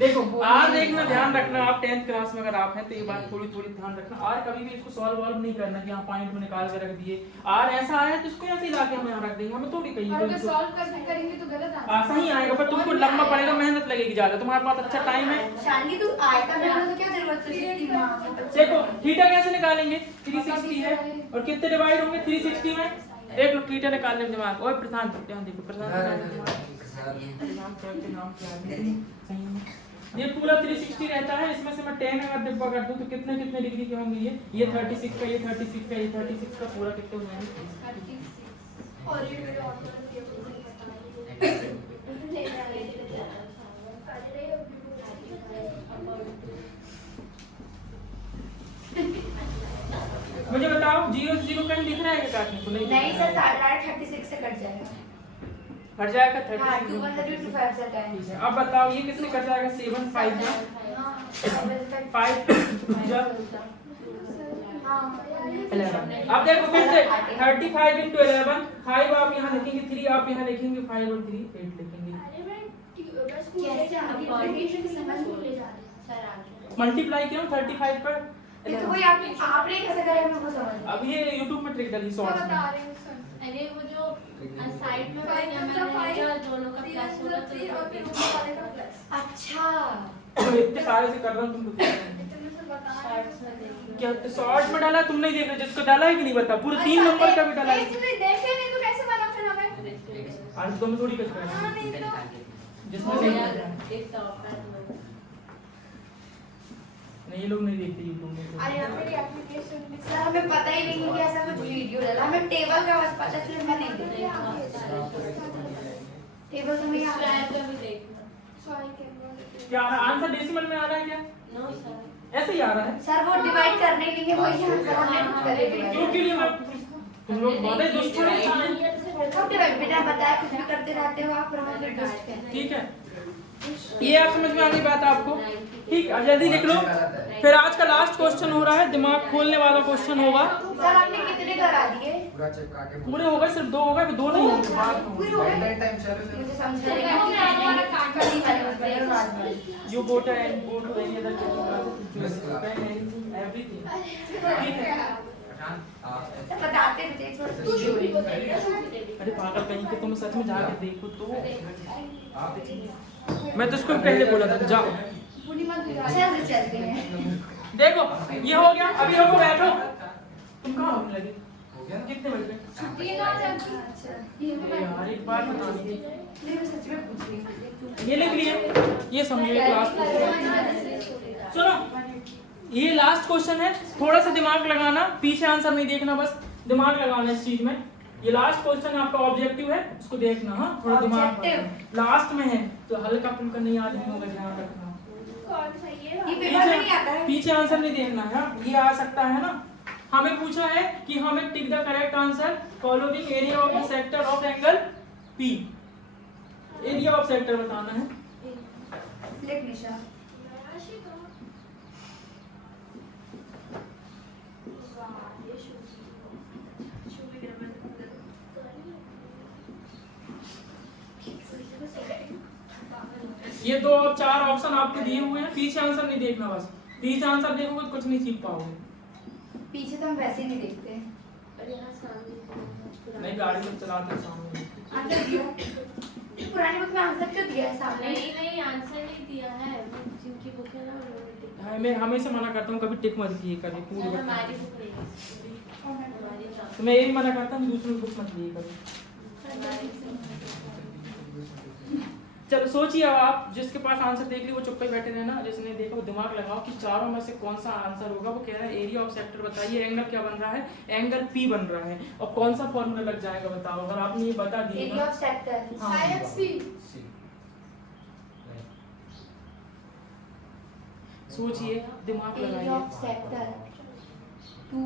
देखो आर देखना ध्यान रखना आप 10th क्लास में अगर आप हैं तो ये बात थोड़ी ध्यान रखना आर कभी भी इसको सॉल्व नहीं करना कि यहाँ पॉइंट में निकाल के रख दिए आर ऐसा आया तो इसको ऐसे ही लाके हम यहाँ रख देंगे हमें थोड़ी कहीं और अगर सॉल्व करेंगे तो गलत आंसर सही आएगा पर तुमको लंबा पड़ेगा मेहनत लगेगी ज्यादा तुम्हारे पास अच्छा टाइम है शालिनी तू आयता करने तो क्या जरूरत है इतनी मां देखो थीटा कैसे निकालेंगे 360 है और कितने डिवाइड होंगे 360 में देख लो थीटा निकालने में दिमाग ओए प्रशांत ध्यान देखो प्रशांत ये पूरा 360 रहता है इसमें से मैं 10 अगर डिब्बा कर दूं तो कितने डिग्री के होंगे ये 36 का ये 36 का ये 36 का पूरा कितने हो जाएंगे और ये मेरे ऑप्शन मुझे बताओ 0 से 0 कहीं दिख रहा है क्या काटने को नहीं सर 36 से कट जाएगा हट जाएगा 36 हां 2.25 से कट ठीक है अब बताओ ये किससे कट जाएगा 7 5 में 5 जब हां 11 अब देखो फिर से 35 into 11 5 आप यहाँ लिखेंगे 3 आप यहाँ लिखेंगे 5 और 3 8 लिखेंगे कैसे आगे कॉर्डिनेशन समझ में ले जा रहे हैं सर आगे मल्टीप्लाई किया 35 पर ये तो कोई आपने कैसे करा है मेरे को समझ अब ये YouTube में ट्रिक डाली शॉर्ट्स में बता रहे हैं सर अरे वो जो साइड में फाइव मैंने फाइव जो दोनों का प्लस होगा तो और फिर ऊपर वाले का प्लस अच्छा तो इतने सारे से कर रहा हूँ तुम लोग इतने से बता रहे हैं क्या शॉर्ट में डाला तुम नहीं देख रहे जिसको डाला है कि नहीं बता पूरे 3 नंबर का भी डाला है देखे नहीं तो कैसे बना फिर हमें आज तुम थोड़ी कुछ करना हाँ नहीं तो जिसमें नहीं एक टॉप है नहीं ये लोग नहीं देखते YouTube में अरे यार मेरी एप्लीकेशन में सर हमें पता ही नहीं कि ऐसा कुछ वीडियो डाला हमें टेबल का बस पता चला मैं नहीं देखी टेबल तो मैं याद स्क्वायर का भी देखना सॉरी क्या आ रहा है आंसर डेसिमल में आ रहा है क्या नो सर ऐसे ही आ रहा है सर वो डिवाइड करने के लिए वही आंसर हमने खुद करेगा क्योंकि लिए मैं तुम लोग बहुत ही दुष्ट हो इंसान हैं कब डिवाइड बेटा बताया कुछ भी करते रहते हो आप पर हमें दुष्ट है ठीक है ये आप समझ में आ गई बात आपको ठीक है जल्दी लिख लो फिर आज का लास्ट क्वेश्चन हो रहा है दिमाग खोलने वाला क्वेश्चन होगा सर आपने कितने करा दिए पूरा चिपका के पूरे हो गए सिर्फ 2 हो गए 2 नहीं होंगे पूरे हो गए टाइम चलो मुझे समझ नहीं आ रहा हमारा काटने वाले बस बड़े राज वाले you go to and go to any other everything ठीक है सर बताते थे थोड़ा अरे पागल कहीं के तुम सच में जाके देखो तो मैं तो उसको पहले बोला था जाओ चल चलते हैं देखो ये हो गया अभी हो बैठो तुम कहाँ होने लगे कितने बजे छुट्टी ना जाती अच्छा यार एक बात बता दीजिए नहीं मैं सच में पूछ रही थी ये लिख लिए ये समझिए क्लास सुनो ये लास्ट क्वेश्चन है थोड़ा सा दिमाग लगाना पीछे आंसर नहीं देखना बस दिमाग लगाना इस चीज में ये लास्ट क्वेश्चन आपका ऑब्जेक्टिव है उसको देखना हाँ थोड़ा दिमाग लास्ट में है तो हल्का फुल्का नहीं याद नहीं होगा ध्यान रखना कौन सा ये ये पेपर में नहीं आता है पीछे आंसर नहीं देखना है ये आ सकता है ना हमें पूछा है कि हमें tick the correct answer following area of the sector of angle P area of sector बताना है लिख निशा ये 2 और 4 ऑप्शन आपके दिए हुए हैं पीछे आंसर नहीं देखना बस पीछे आंसर देखोगे तो कुछ नहीं सीख पाओगे पीछे तो हम वैसे ही नहीं देखते और यहाँ सामने नहीं गाड़ी में चलाते सामने। आंसर दिया पुरानी बुक में आंसर क्यों दिया है सामने? नहीं आंसर नहीं दिया है, जिनकी बुक है ना उन्होंने टिक हाँ, मैं हमेशा मना करता हूँ कभी टिक मत किए कभी पूरी किया। बता। हमारी बुक नहीं है, हमारी तो मैं यही मना करता हूँ दूसरी बुक मत लिए कभी। चलो सोचिए अब आप जिसके पास आंसर देख ली वो चुप पे बैठे रहना, जिसने देखा वो दिमाग लगाओ कि चारों में से कौन सा आंसर होगा। वो कह रहा है एरिया ऑफ सेक्टर बताइए, एंगल क्या बन रहा है, एंगल पी बन रहा है, और कौन सा फॉर्मूला लग जाएगा बताओ। अगर आपने ये बता एरिया दिया ऑफ सेक्टर हाँ। शायद सी। सोचिए दिमाग एरिया लगाइए। ऑफ सेक्टर 2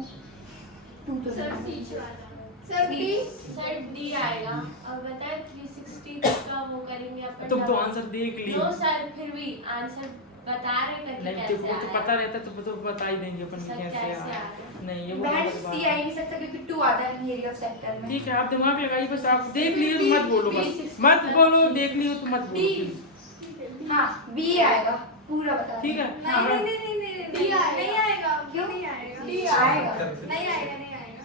2 तो सर नहीं। सी सर डी। सर डी आएगा। और बताए 360 का वो करेंगे अपन। तुम तो आंसर देख लियो। नो सर फिर भी आंसर बता रहे करके नहीं कैसे तो वो तो आया? पता रहता तो बता ही देंगे अपन सर, कैसे कैसे आया। आया? नहीं ये वो बहन गलत बात सी है। आ ही नहीं सकता क्योंकि 2 आता है एरिया ऑफ सेक्टर में। ठीक है आप दिमाग लगाइए, बस आप देख लिए तो मत बोलो, बस मत बोलो, देख लिए तो मत बोलो please। हाँ बी आएगा पूरा बता। ठीक है नहीं नहीं नहीं नहीं नहीं डी आएगा। नहीं आएगा। क्यों? नहीं आएगा। डी आएगा। नहीं आएगा नहीं आएगा।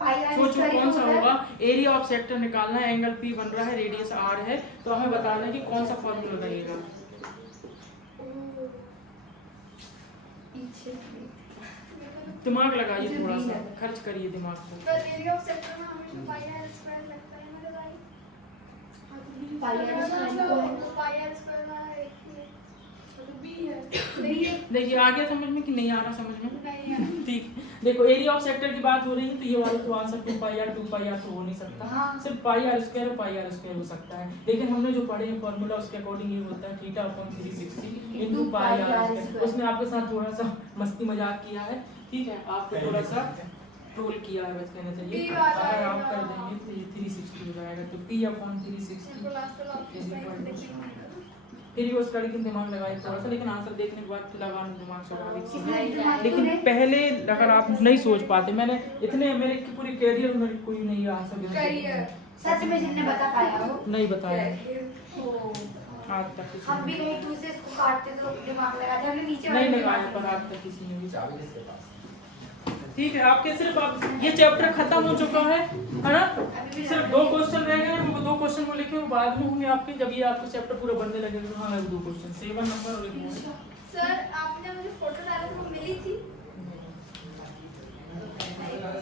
पाई आर सोचो स्क्वायर कौन सा होता है। होगा। एरिया ऑफ सेक्टर निकालना है, एंगल पी बन रहा है, रेडियस आर है, तो हमें बताना है कि कौन सा फॉर्मूला लगेगा। पीछे दिमाग लगाइए थोड़ा सा, खर्च करिए दिमाग को। पर एरिया ऑफ सेक्टर में हमें पाई आर स्क्वायर लगता है मेरे भाई। पाई आर स्क्वायर को है। पाई आर स्क्वायर में एक तो बी है। देखिए आ गया समझ में कि नहीं आ रहा समझ में? नहीं है। ठीक देखो एरिया ऑफ सेक्टर की बात हो रही है तो ये वाला तो आंसर 2 पाई आर तो हो नहीं सकता। हाँ। सिर्फ पाई आर स्क्वायर हो सकता है, लेकिन हमने जो पढ़े हैं फॉर्मूला उसके अकॉर्डिंग ये होता है theta upon 360 into pi r square. उसमें आपके साथ थोड़ा सा मस्ती मजाक किया है, ठीक है, आपको थोड़ा सा ट्रोल किया है बस कहना चाहिए। P आ अगर आप जाएगा। कर देंगे तो ये 360 हो जाएगा, तो p अपॉन 360 तो लास्ट वाला ऑप्शन is सही equal to- देखना है। फिर भी उस लड़की ने दिमाग लगाया थोड़ा सा, लेकिन आंसर देखने के बाद फिर लगाना दिमाग स्वाभाविक सी है। किसने दिमाग लेकिन तूने? पहले अगर आप नहीं सोच पाते, मैंने इतने मेरे पूरी कैरियर में कोई नहीं आंसर करियर। सच में जिनने बता पाया हो। नहीं बताया तो आज तक किसी हम भी ने। कहीं दूसरे इसको काटते तो दिमाग लगाते हमने नीचे नहीं वाले लगाया दिमाग पर आज तक किसी ने भी। चाबी किसके पास? ठीक है आपके सिर्फ आप ये चैप्टर खत्म हो चुका है ना? अभी भी सिर्फ 2 क्वेश्चन रह गए हैं, वो 2 क्वेश्चन को लिखे वो बाद में होंगे आपके, जब ये आपका चैप्टर पूरा बनने लगेगा। हाँ 2 क्वेश्चन 7 नंबर और 1 सर आपने मुझे फोटो डाला था वो मिली थी।